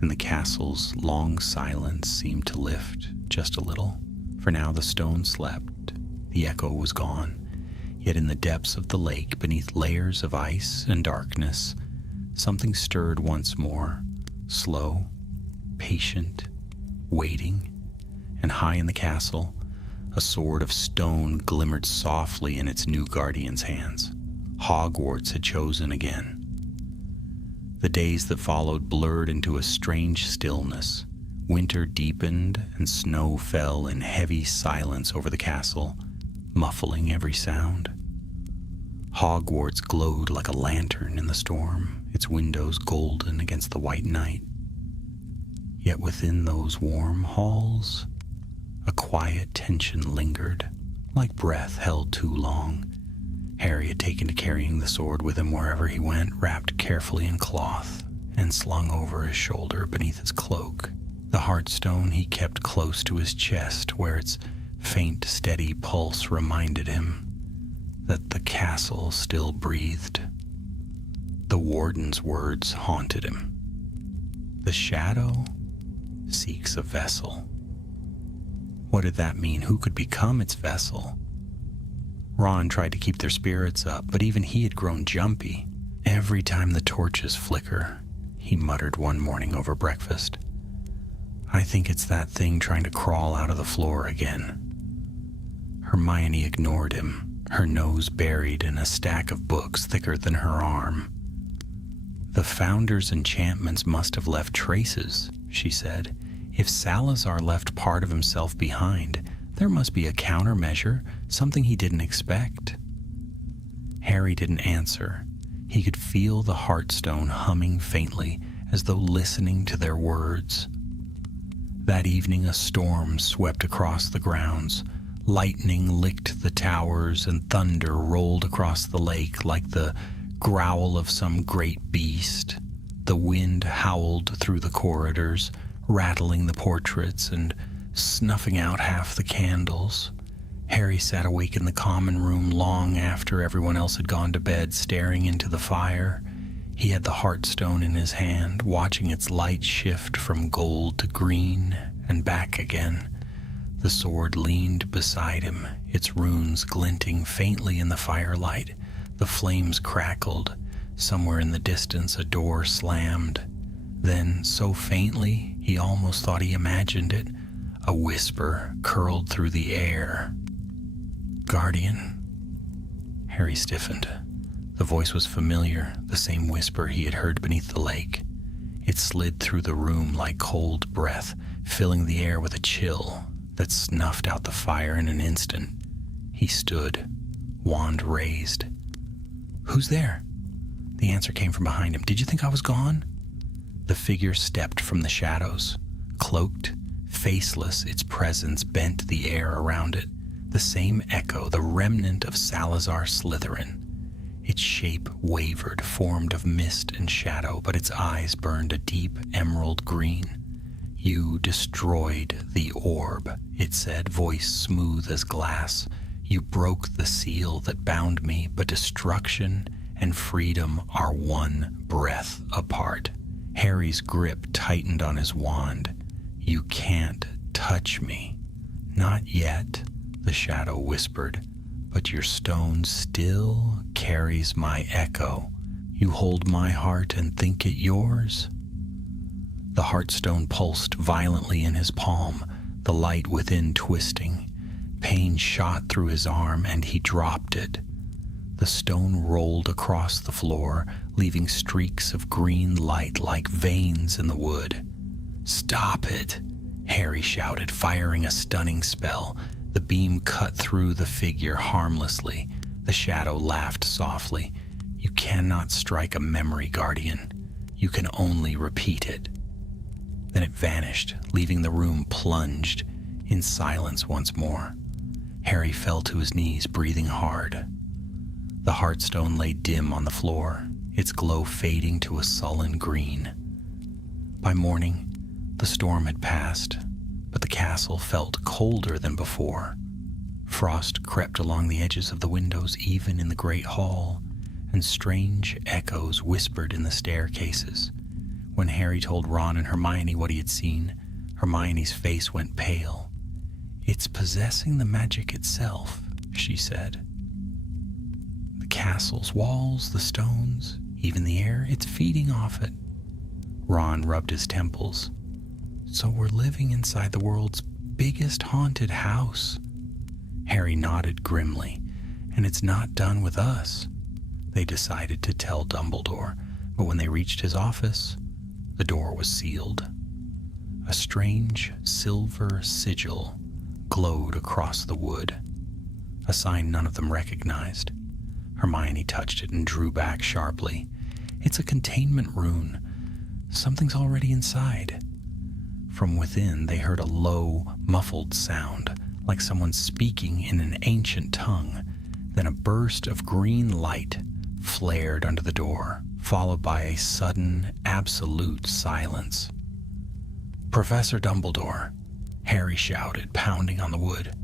and the castle's long silence seemed to lift just a little. For now the stone slept, the echo was gone, yet in the depths of the lake, beneath layers of ice and darkness, something stirred once more, slow, patient, waiting, and high in the castle, a sword of stone glimmered softly in its new guardian's hands. Hogwarts had chosen again. The days that followed blurred into a strange stillness. Winter deepened and snow fell in heavy silence over the castle, muffling every sound. Hogwarts glowed like a lantern in the storm, its windows golden against the white night. Yet within those warm halls, a quiet tension lingered, like breath held too long. Harry had taken to carrying the sword with him wherever he went, wrapped carefully in cloth and slung over his shoulder beneath his cloak. The Heartstone he kept close to his chest, where its faint, steady pulse reminded him that the castle still breathed. The warden's words haunted him. The shadow seeks a vessel. What did that mean? Who could become its vessel? Ron tried to keep their spirits up, but even he had grown jumpy. Every time the torches flicker, he muttered one morning over breakfast, I think it's that thing trying to crawl out of the floor again. Hermione ignored him, her nose buried in a stack of books thicker than her arm. The Founder's enchantments must have left traces, she said. If Salazar left part of himself behind, there must be a countermeasure, something he didn't expect. Harry didn't answer. He could feel the Heartstone humming faintly, as though listening to their words. That evening a storm swept across the grounds. Lightning licked the towers and thunder rolled across the lake like the growl of some great beast. The wind howled through the corridors, rattling the portraits and snuffing out half the candles. Harry sat awake in the common room long after everyone else had gone to bed, staring into the fire. He had the Heartstone in his hand, watching its light shift from gold to green and back again. The sword leaned beside him, its runes glinting faintly in the firelight. The flames crackled. Somewhere in the distance, a door slammed. Then, so faintly, he almost thought he imagined it. A whisper curled through the air. Guardian. Harry stiffened. The voice was familiar, the same whisper he had heard beneath the lake. It slid through the room like cold breath, filling the air with a chill that snuffed out the fire in an instant. He stood, wand raised. Who's there? The answer came from behind him. Did you think I was gone? The figure stepped from the shadows. Cloaked, faceless, its presence bent the air around it. The same echo, the remnant of Salazar Slytherin. Its shape wavered, formed of mist and shadow, but its eyes burned a deep emerald green. You destroyed the orb, it said, voice smooth as glass. You broke the seal that bound me, but destruction and freedom are one breath apart. Harry's grip tightened on his wand. You can't touch me. Not yet, the shadow whispered, but your stone still carries my echo. You hold my heart and think it yours? The Heartstone pulsed violently in his palm, the light within twisting. Pain shot through his arm and he dropped it. The stone rolled across the floor, leaving streaks of green light like veins in the wood. Stop it, Harry shouted, firing a stunning spell. The beam cut through the figure harmlessly. The shadow laughed softly. You cannot strike a memory, Guardian. You can only repeat it. Then it vanished, leaving the room plunged in silence once more. Harry fell to his knees, breathing hard. The Heartstone lay dim on the floor, its glow fading to a sullen green. By morning, the storm had passed, but the castle felt colder than before. Frost crept along the edges of the windows, even in the great hall, and strange echoes whispered in the staircases. When Harry told Ron and Hermione what he had seen, Hermione's face went pale. It's possessing the magic itself, she said. The castle's walls, the stones, even the air, it's feeding off it. Ron rubbed his temples. So we're living inside the world's biggest haunted house. Harry nodded grimly. And it's not done with us. They decided to tell Dumbledore, but when they reached his office, the door was sealed. A strange silver sigil glowed across the wood, a sign none of them recognized. Hermione touched it and drew back sharply. It's a containment rune. Something's already inside. From within, they heard a low, muffled sound, like someone speaking in an ancient tongue. Then a burst of green light flared under the door, followed by a sudden, absolute silence. "Professor Dumbledore," Harry shouted, pounding on the wood.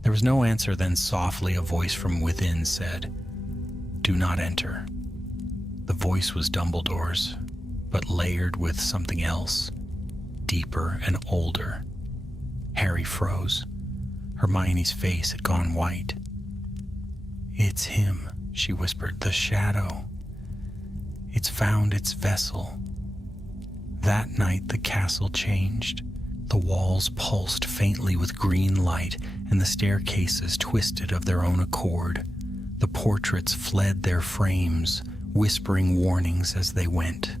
There was no answer. Then softly a voice from within said, "Do not enter." The voice was Dumbledore's, but layered with something else, deeper and older. Harry froze. Hermione's face had gone white. "It's him," she whispered, "the shadow. It's found its vessel." That night the castle changed. The walls pulsed faintly with green light, and the staircases twisted of their own accord. The portraits fled their frames, whispering warnings as they went.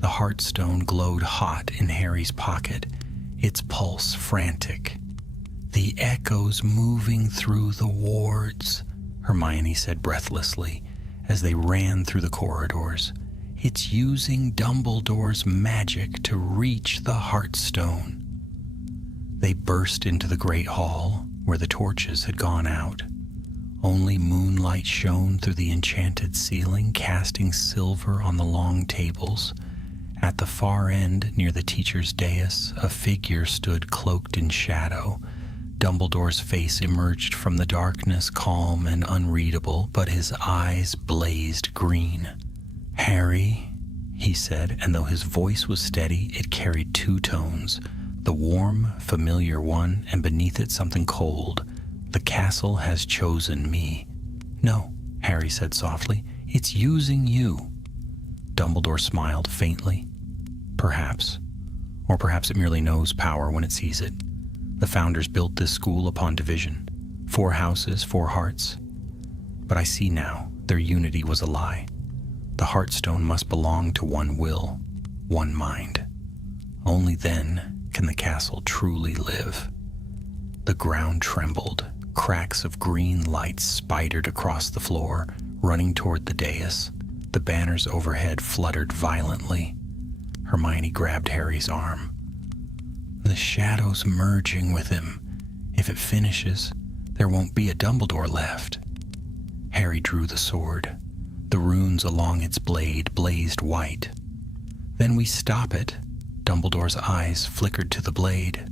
The Heartstone glowed hot in Harry's pocket, its pulse frantic. "The echoes moving through the wards," Hermione said breathlessly as they ran through the corridors. "It's using Dumbledore's magic to reach the Heartstone." They burst into the great hall where the torches had gone out. Only moonlight shone through the enchanted ceiling, casting silver on the long tables. At the far end, near the teacher's dais, a figure stood cloaked in shadow. Dumbledore's face emerged from the darkness, calm and unreadable, but his eyes blazed green. "Harry," he said, and though his voice was steady, it carried two tones, the warm, familiar one, and beneath it something cold. "The castle has chosen me." "No," Harry said softly, "it's using you." Dumbledore smiled faintly. "Perhaps. Or perhaps it merely knows power when it sees it. The founders built this school upon division. 4 houses, 4 hearts. But I see now, their unity was a lie. The Heartstone must belong to one will, one mind. Only then can the castle truly live." The ground trembled. Cracks of green light spidered across the floor, running toward the dais. The banners overhead fluttered violently. Hermione grabbed Harry's arm. "The shadow's merging with him. If it finishes, there won't be a Dumbledore left." Harry drew the sword. The runes along its blade blazed white. "Then we stop it." Dumbledore's eyes flickered to the blade.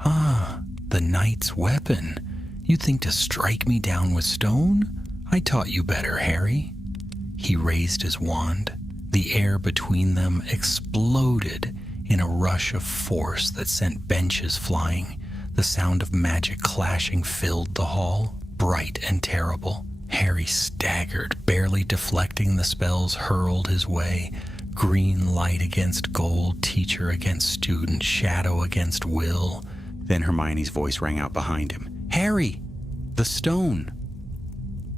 "Ah, the knight's weapon. You think to strike me down with stone? I taught you better, Harry." He raised his wand. The air between them exploded in a rush of force that sent benches flying. The sound of magic clashing filled the hall, bright and terrible. Harry staggered, barely deflecting the spells hurled his way. Green light against gold, teacher against student, shadow against will. Then Hermione's voice rang out behind him. "Harry! The stone!"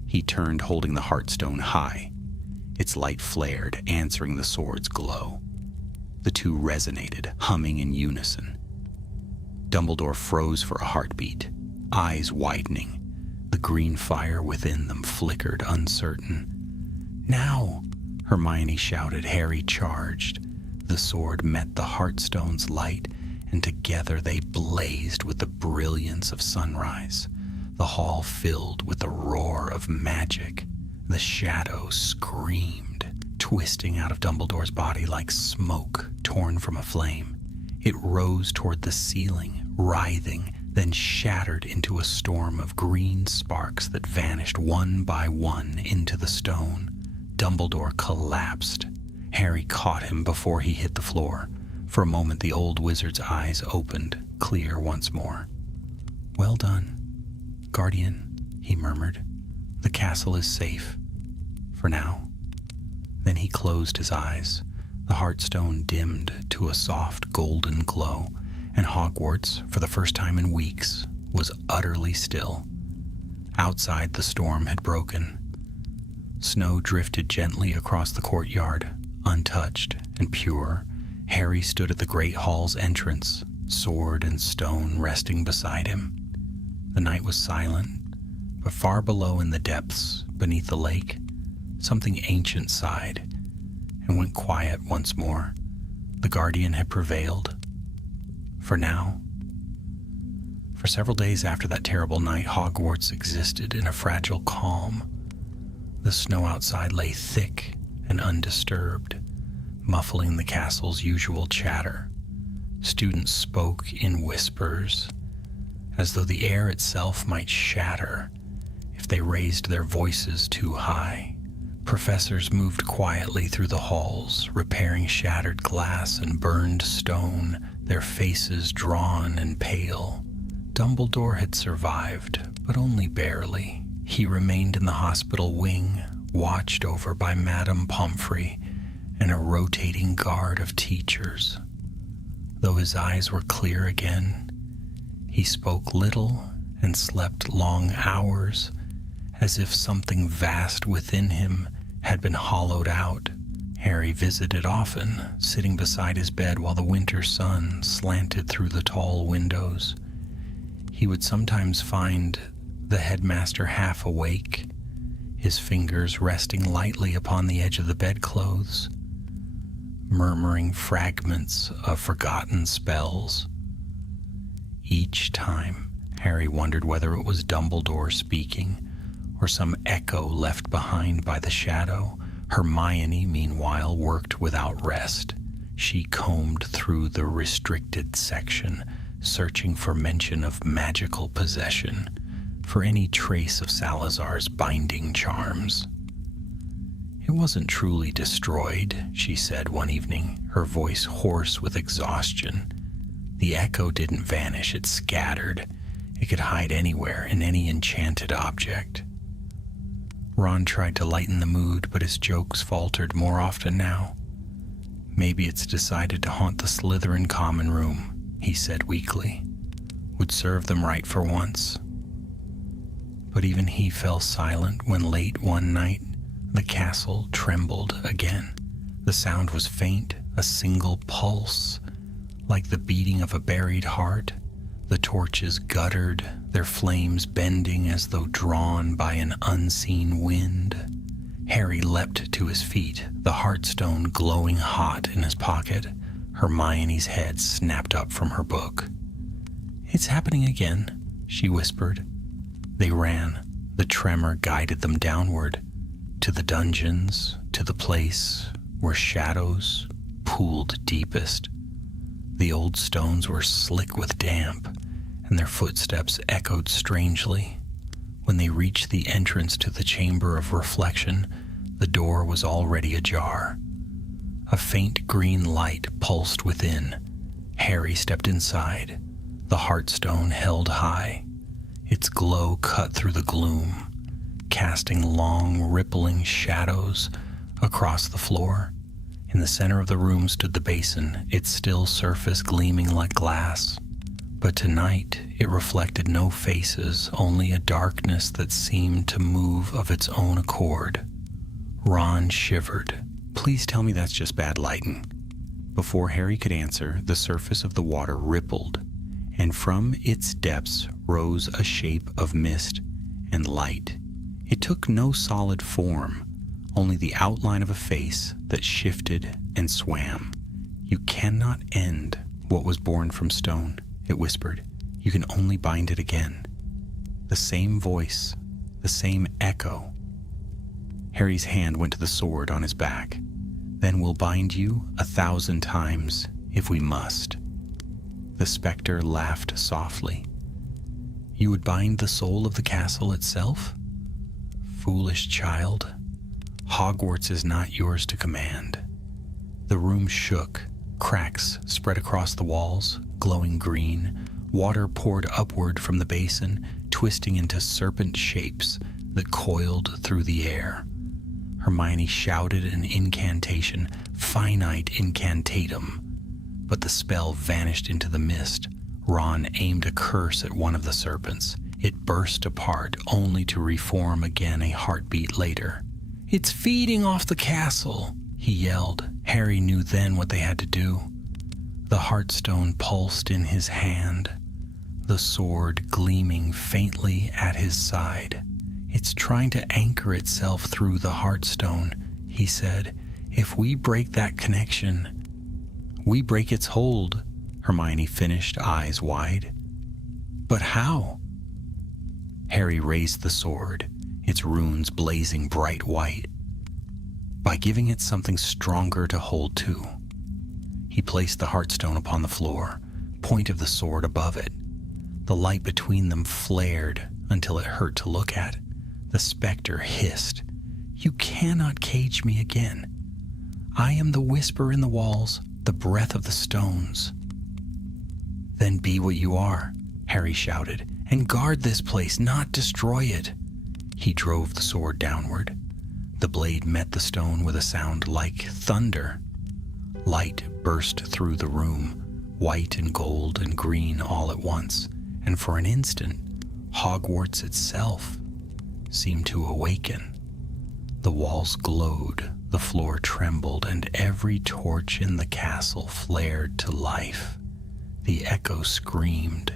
He turned, holding the Heartstone high. Its light flared, answering the sword's glow. The two resonated, humming in unison. Dumbledore froze for a heartbeat, eyes widening. The green fire within them flickered, uncertain. "Now!" Hermione shouted. Harry charged. The sword met the Heartstone's light, and together they blazed with the brilliance of sunrise. The hall filled with the roar of magic. The shadow screamed, twisting out of Dumbledore's body like smoke torn from a flame. It rose toward the ceiling, writhing, then shattered into a storm of green sparks that vanished one by one into the stone. Dumbledore collapsed. Harry caught him before he hit the floor. For a moment, the old wizard's eyes opened, clear once more. "Well done, Guardian," he murmured. "The castle is safe. For now." Then he closed his eyes. The Heartstone dimmed to a soft golden glow, and Hogwarts, for the first time in weeks, was utterly still. Outside, the storm had broken. Snow drifted gently across the courtyard, untouched and pure. Harry stood at the Great Hall's entrance, sword and stone resting beside him. The night was silent, but far below in the depths, beneath the lake, something ancient sighed and went quiet once more. The Guardian had prevailed. For now. For several days after that terrible night, Hogwarts existed in a fragile calm. The snow outside lay thick and undisturbed, muffling the castle's usual chatter. Students spoke in whispers, as though the air itself might shatter if they raised their voices too high. Professors moved quietly through the halls, repairing shattered glass and burned stone, their faces drawn and pale. Dumbledore had survived, but only barely. He remained in the hospital wing, watched over by Madame Pomfrey and a rotating guard of teachers. Though his eyes were clear again, he spoke little and slept long hours, as if something vast within him had been hollowed out. Harry visited often, sitting beside his bed while the winter sun slanted through the tall windows. He would sometimes find the headmaster half awake, his fingers resting lightly upon the edge of the bedclothes, murmuring fragments of forgotten spells. Each time, Harry wondered whether it was Dumbledore speaking or some echo left behind by the shadow. Hermione, meanwhile, worked without rest. She combed through the restricted section, searching for mention of magical possession, for any trace of Salazar's binding charms. "It wasn't truly destroyed," she said one evening, her voice hoarse with exhaustion. "The echo didn't vanish, it scattered. It could hide anywhere in any enchanted object." Ron tried to lighten the mood, but his jokes faltered more often now. "Maybe it's decided to haunt the Slytherin common room," he said weakly. "Would serve them right for once." But even he fell silent when late one night the castle trembled again. The sound was faint, a single pulse, like the beating of a buried heart. The torches guttered, their flames bending as though drawn by an unseen wind. Harry leapt to his feet, the Heartstone glowing hot in his pocket. Hermione's head snapped up from her book. "It's happening again," she whispered. They ran. The tremor guided them downward, to the dungeons, to the place where shadows pooled deepest. The old stones were slick with damp, and their footsteps echoed strangely. When they reached the entrance to the Chamber of Reflection, the door was already ajar. A faint green light pulsed within. Harry stepped inside, the Heartstone held high. Its glow cut through the gloom, casting long, rippling shadows across the floor. In the center of the room stood the basin, its still surface gleaming like glass. But tonight it reflected no faces, only a darkness that seemed to move of its own accord. Ron shivered. "Please tell me that's just bad lighting." Before Harry could answer, the surface of the water rippled, and from its depths rose a shape of mist and light. It took no solid form, only the outline of a face that shifted and swam. "You cannot end what was born from stone," it whispered. "You can only bind it again." The same voice, the same echo. Harry's hand went to the sword on his back. "Then we'll bind you 1,000 times if we must." The specter laughed softly. "You would bind the soul of the castle itself? Foolish child, Hogwarts is not yours to command." The room shook. Cracks spread across the walls, glowing green. Water poured upward from the basin, twisting into serpent shapes that coiled through the air. Hermione shouted an incantation, finite incantatum, but the spell vanished into the mist. Ron aimed a curse at one of the serpents. It burst apart, only to reform again a heartbeat later. "It's feeding off the castle," he yelled. Harry knew then what they had to do. The Heartstone pulsed in his hand, the sword gleaming faintly at his side. "It's trying to anchor itself through the Heartstone," he said. "If we break that connection, we break its hold," Hermione finished, eyes wide. "But how?" Harry raised the sword, its runes blazing bright white. "By giving it something stronger to hold to." He placed the Heartstone upon the floor, point of the sword above it. The light between them flared until it hurt to look at. The specter hissed, "You cannot cage me again. I am the whisper in the walls, the breath of the stones." "Then be what you are," Harry shouted, "and guard this place, not destroy it." He drove the sword downward. The blade met the stone with a sound like thunder. Light burst through the room, white and gold and green all at once, and for an instant, Hogwarts itself seemed to awaken. The walls glowed, the floor trembled, and every torch in the castle flared to life. The echo screamed,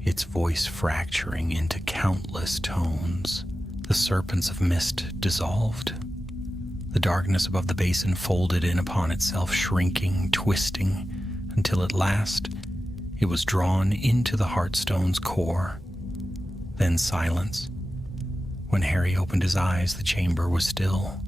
its voice fracturing into countless tones. The serpents of mist dissolved. The darkness above the basin folded in upon itself, shrinking, twisting, until at last it was drawn into the Heartstone's core. Then silence. When Harry opened his eyes, the chamber was still.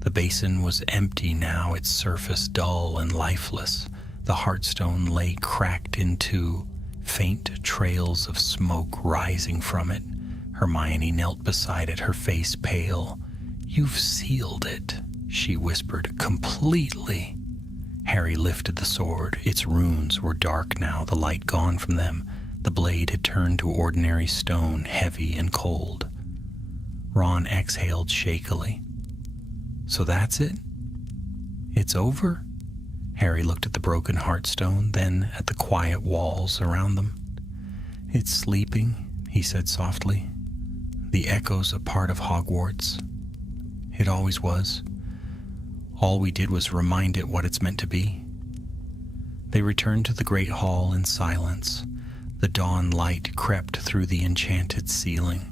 The basin was empty now, its surface dull and lifeless. The Heartstone lay cracked in two, faint trails of smoke rising from it. Hermione knelt beside it, her face pale. "You've sealed it," she whispered, "completely." Harry lifted the sword. Its runes were dark now, the light gone from them. The blade had turned to ordinary stone, heavy and cold. Ron exhaled shakily. "So that's it? It's over?" Harry looked at the broken Heartstone, then at the quiet walls around them. "It's sleeping," he said softly. "The echo's a part of Hogwarts. It always was. All we did was remind it what it's meant to be." They returned to the great hall in silence. The dawn light crept through the enchanted ceiling,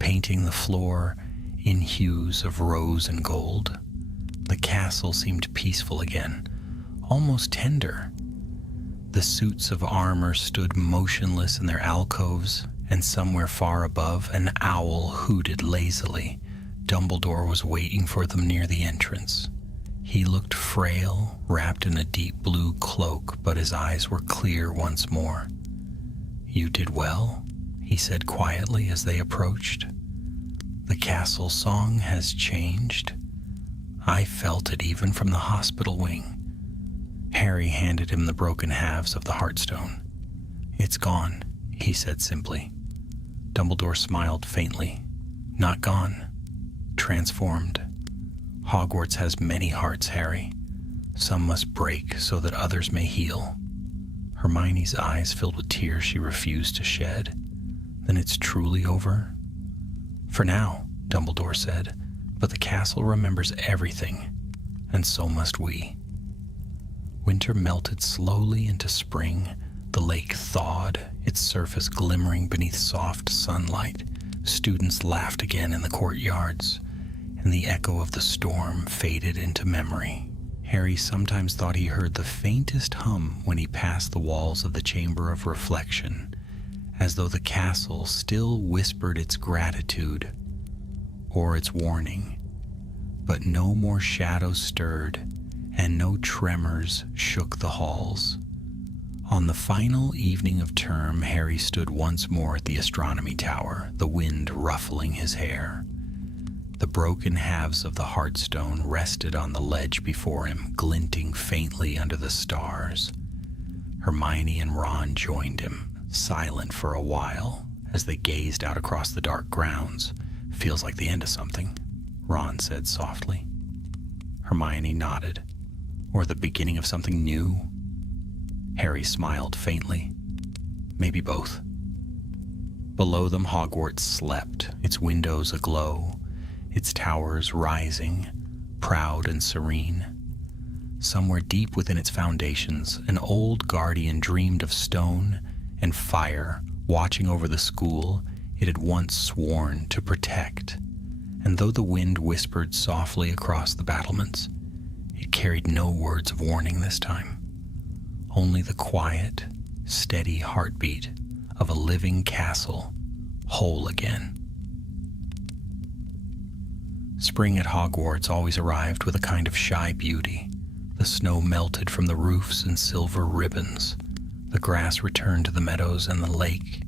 painting the floor in hues of rose and gold. The castle seemed peaceful again, almost tender. The suits of armor stood motionless in their alcoves, and somewhere far above, an owl hooted lazily. Dumbledore was waiting for them near the entrance. He looked frail, wrapped in a deep blue cloak, but his eyes were clear once more. "You did well," he said quietly as they approached. "The castle song has changed. I felt it even from the hospital wing." Harry handed him the broken halves of the Heartstone. "It's gone," he said simply. Dumbledore smiled faintly. "Not gone. Transformed. Hogwarts has many hearts, Harry. Some must break so that others may heal." Hermione's eyes filled with tears she refused to shed. "Then it's truly over?" "For now," Dumbledore said, "but the castle remembers everything, and so must we." Winter melted slowly into spring. The lake thawed, its surface glimmering beneath soft sunlight. Students laughed again in the courtyards, and the echo of the storm faded into memory. Harry sometimes thought he heard the faintest hum when he passed the walls of the Chamber of Reflection, as though the castle still whispered its gratitude or its warning. But no more shadows stirred, and no tremors shook the halls. On the final evening of term, Harry stood once more at the astronomy tower, the wind ruffling his hair. The broken halves of the Heartstone rested on the ledge before him, glinting faintly under the stars. Hermione and Ron joined him, silent for a while, as they gazed out across the dark grounds. "Feels like the end of something," Ron said softly. Hermione nodded. Or the beginning of something new? Harry smiled faintly. Maybe both. Below them, Hogwarts slept, its windows aglow, its towers rising, proud and serene. Somewhere deep within its foundations, an old guardian dreamed of stone and fire watching over the school it had once sworn to protect. And though the wind whispered softly across the battlements, it carried no words of warning this time. Only the quiet, steady heartbeat of a living castle, whole again. Spring at Hogwarts always arrived with a kind of shy beauty. The snow melted from the roofs in silver ribbons. The grass returned to the meadows, and the lake,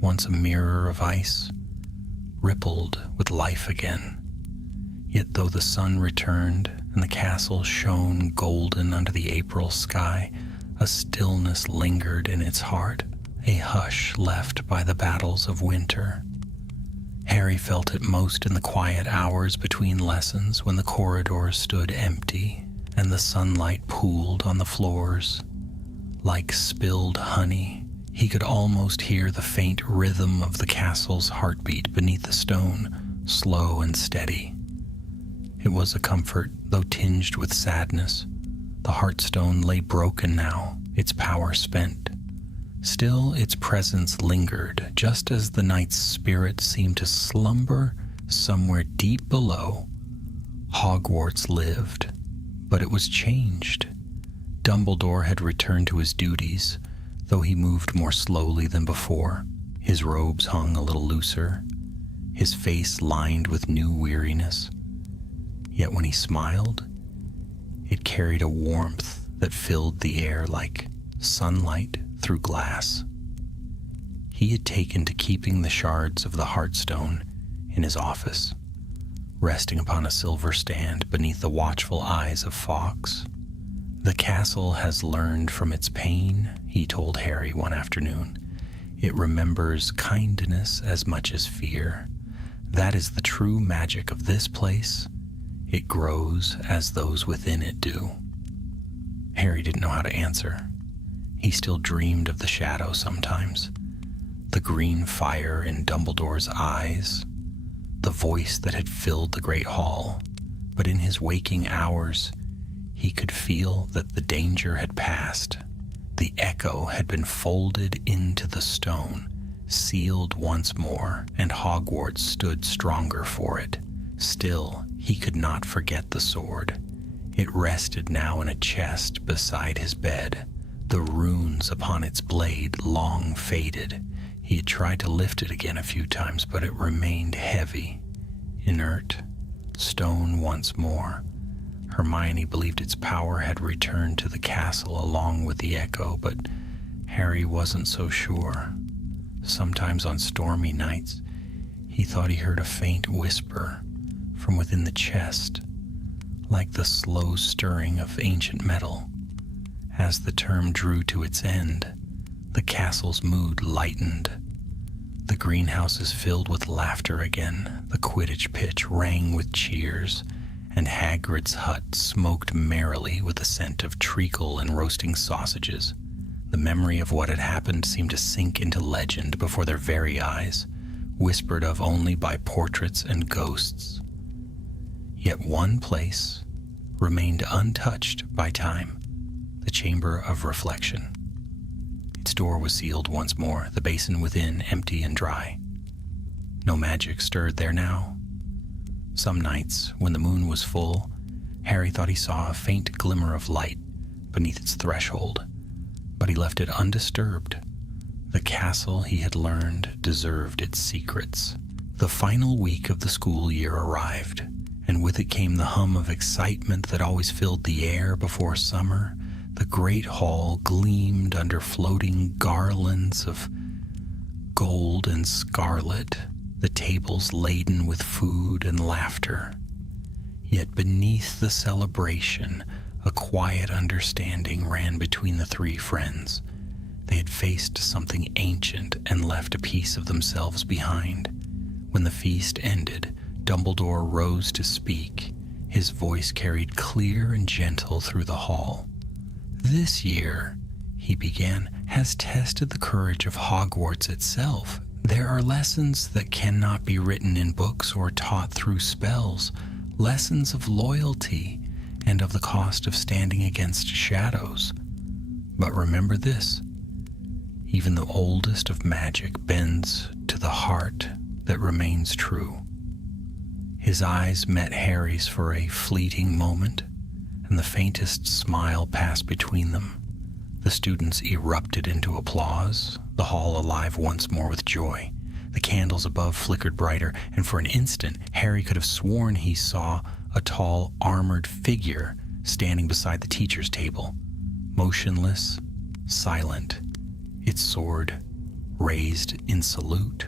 once a mirror of ice, rippled with life again. Yet though the sun returned and the castle shone golden under the April sky, a stillness lingered in its heart, a hush left by the battles of winter. Harry felt it most in the quiet hours between lessons when the corridors stood empty and the sunlight pooled on the floors. Like spilled honey, he could almost hear the faint rhythm of the castle's heartbeat beneath the stone, slow and steady. It was a comfort, though tinged with sadness. The Heartstone lay broken now, its power spent. Still, its presence lingered, just as the knight's spirit seemed to slumber somewhere deep below. Hogwarts lived, but it was changed. Dumbledore had returned to his duties, though he moved more slowly than before. His robes hung a little looser, his face lined with new weariness. Yet when he smiled, it carried a warmth that filled the air like sunlight through glass. He had taken to keeping the shards of the Heartstone in his office, resting upon a silver stand beneath the watchful eyes of Fawkes. "The castle has learned from its pain," he told Harry one afternoon. "It remembers kindness as much as fear. That is the true magic of this place. It grows as those within it do." Harry didn't know how to answer. He still dreamed of the shadow sometimes. The green fire in Dumbledore's eyes, the voice that had filled the great hall. But in his waking hours, he could feel that the danger had passed. The echo had been folded into the stone, sealed once more, and Hogwarts stood stronger for it. Still, he could not forget the sword. It rested now in a chest beside his bed, the runes upon its blade long faded. He had tried to lift it again a few times, but it remained heavy, inert, stone once more. Hermione believed its power had returned to the castle along with the echo, but Harry wasn't so sure. Sometimes on stormy nights, he thought he heard a faint whisper from within the chest, like the slow stirring of ancient metal. As the term drew to its end, the castle's mood lightened. The greenhouses filled with laughter again, the Quidditch pitch rang with cheers, and Hagrid's hut smoked merrily with the scent of treacle and roasting sausages. The memory of what had happened seemed to sink into legend before their very eyes, whispered of only by portraits and ghosts. Yet one place remained untouched by time, the Chamber of Reflection. Its door was sealed once more, the basin within empty and dry. No magic stirred there now. Some nights, when the moon was full, Harry thought he saw a faint glimmer of light beneath its threshold, but he left it undisturbed. The castle, he had learned, deserved its secrets. The final week of the school year arrived, and with it came the hum of excitement that always filled the air before summer. The great hall gleamed under floating garlands of gold and scarlet, the tables laden with food and laughter. Yet beneath the celebration, a quiet understanding ran between the three friends. They had faced something ancient and left a piece of themselves behind. When the feast ended, Dumbledore rose to speak. His voice carried clear and gentle through the hall. "This year," he began, "has tested the courage of Hogwarts itself. There are lessons that cannot be written in books or taught through spells, lessons of loyalty and of the cost of standing against shadows. But remember this, even the oldest of magic bends to the heart that remains true." His eyes met Harry's for a fleeting moment, and the faintest smile passed between them. The students erupted into applause, the hall alive once more with joy. The candles above flickered brighter, and for an instant Harry could have sworn he saw a tall, armored figure standing beside the teacher's table, motionless, silent, its sword raised in salute.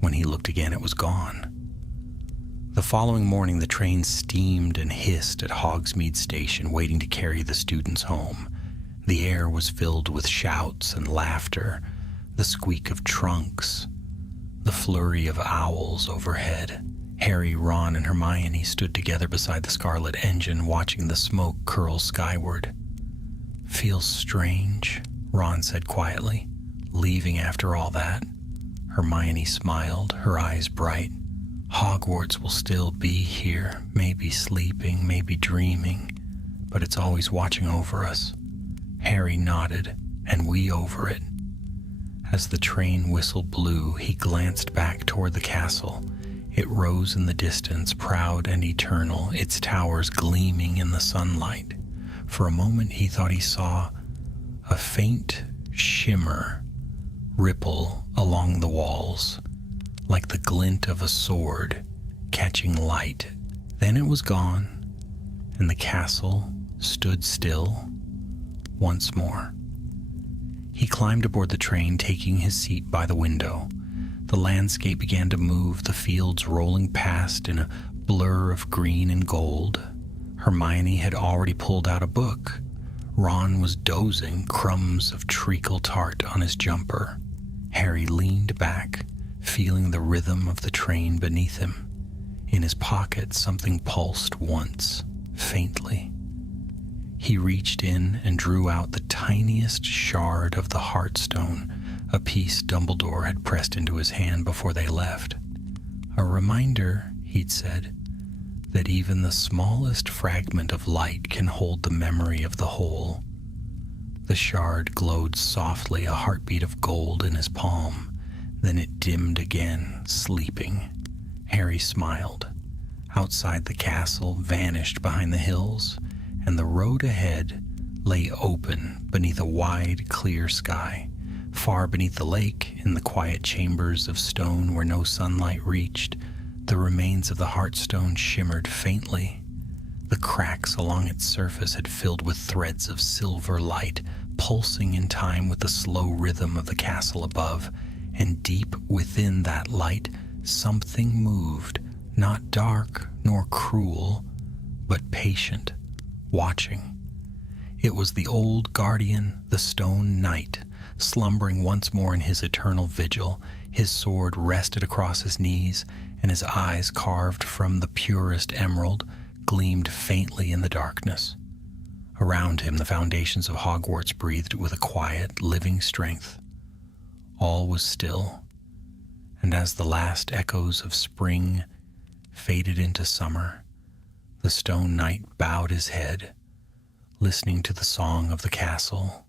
When he looked again, it was gone. The following morning, the train steamed and hissed at Hogsmeade Station, waiting to carry the students home. The air was filled with shouts and laughter, the squeak of trunks, the flurry of owls overhead. Harry, Ron, and Hermione stood together beside the scarlet engine, watching the smoke curl skyward. "Feels strange," Ron said quietly, "leaving after all that." Hermione smiled, her eyes bright. "Hogwarts will still be here, maybe sleeping, maybe dreaming, but it's always watching over us." Harry nodded, and we over it. As the train whistle blew, he glanced back toward the castle. It rose in the distance, proud and eternal, its towers gleaming in the sunlight. For a moment he thought he saw a faint shimmer ripple along the walls, like the glint of a sword catching light. Then it was gone, and the castle stood still once more. He climbed aboard the train, taking his seat by the window. The landscape began to move, the fields rolling past in a blur of green and gold. Hermione had already pulled out a book. Ron was dozing, crumbs of treacle tart on his jumper. Harry leaned back, feeling the rhythm of the train beneath him. In his pocket, something pulsed once, faintly. He reached in and drew out the tiniest shard of the Heartstone, a piece Dumbledore had pressed into his hand before they left. "A reminder," he'd said, "that even the smallest fragment of light can hold the memory of the whole." The shard glowed softly, a heartbeat of gold in his palm. Then it dimmed again, sleeping. Harry smiled. Outside, the castle vanished behind the hills, and the road ahead lay open beneath a wide, clear sky. Far beneath the lake, in the quiet chambers of stone where no sunlight reached, the remains of the Heartstone shimmered faintly. The cracks along its surface had filled with threads of silver light, pulsing in time with the slow rhythm of the castle above, and deep within that light, something moved, not dark nor cruel, but patient, watching. It was the old guardian, the Stone Knight, slumbering once more in his eternal vigil. His sword rested across his knees, and his eyes, carved from the purest emerald, gleamed faintly in the darkness. Around him, the foundations of Hogwarts breathed with a quiet, living strength. All was still, and as the last echoes of spring faded into summer, the Stone Knight bowed his head, listening to the song of the castle,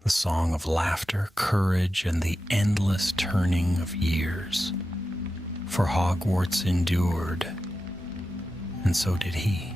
the song of laughter, courage, and the endless turning of years. For Hogwarts endured, and so did he.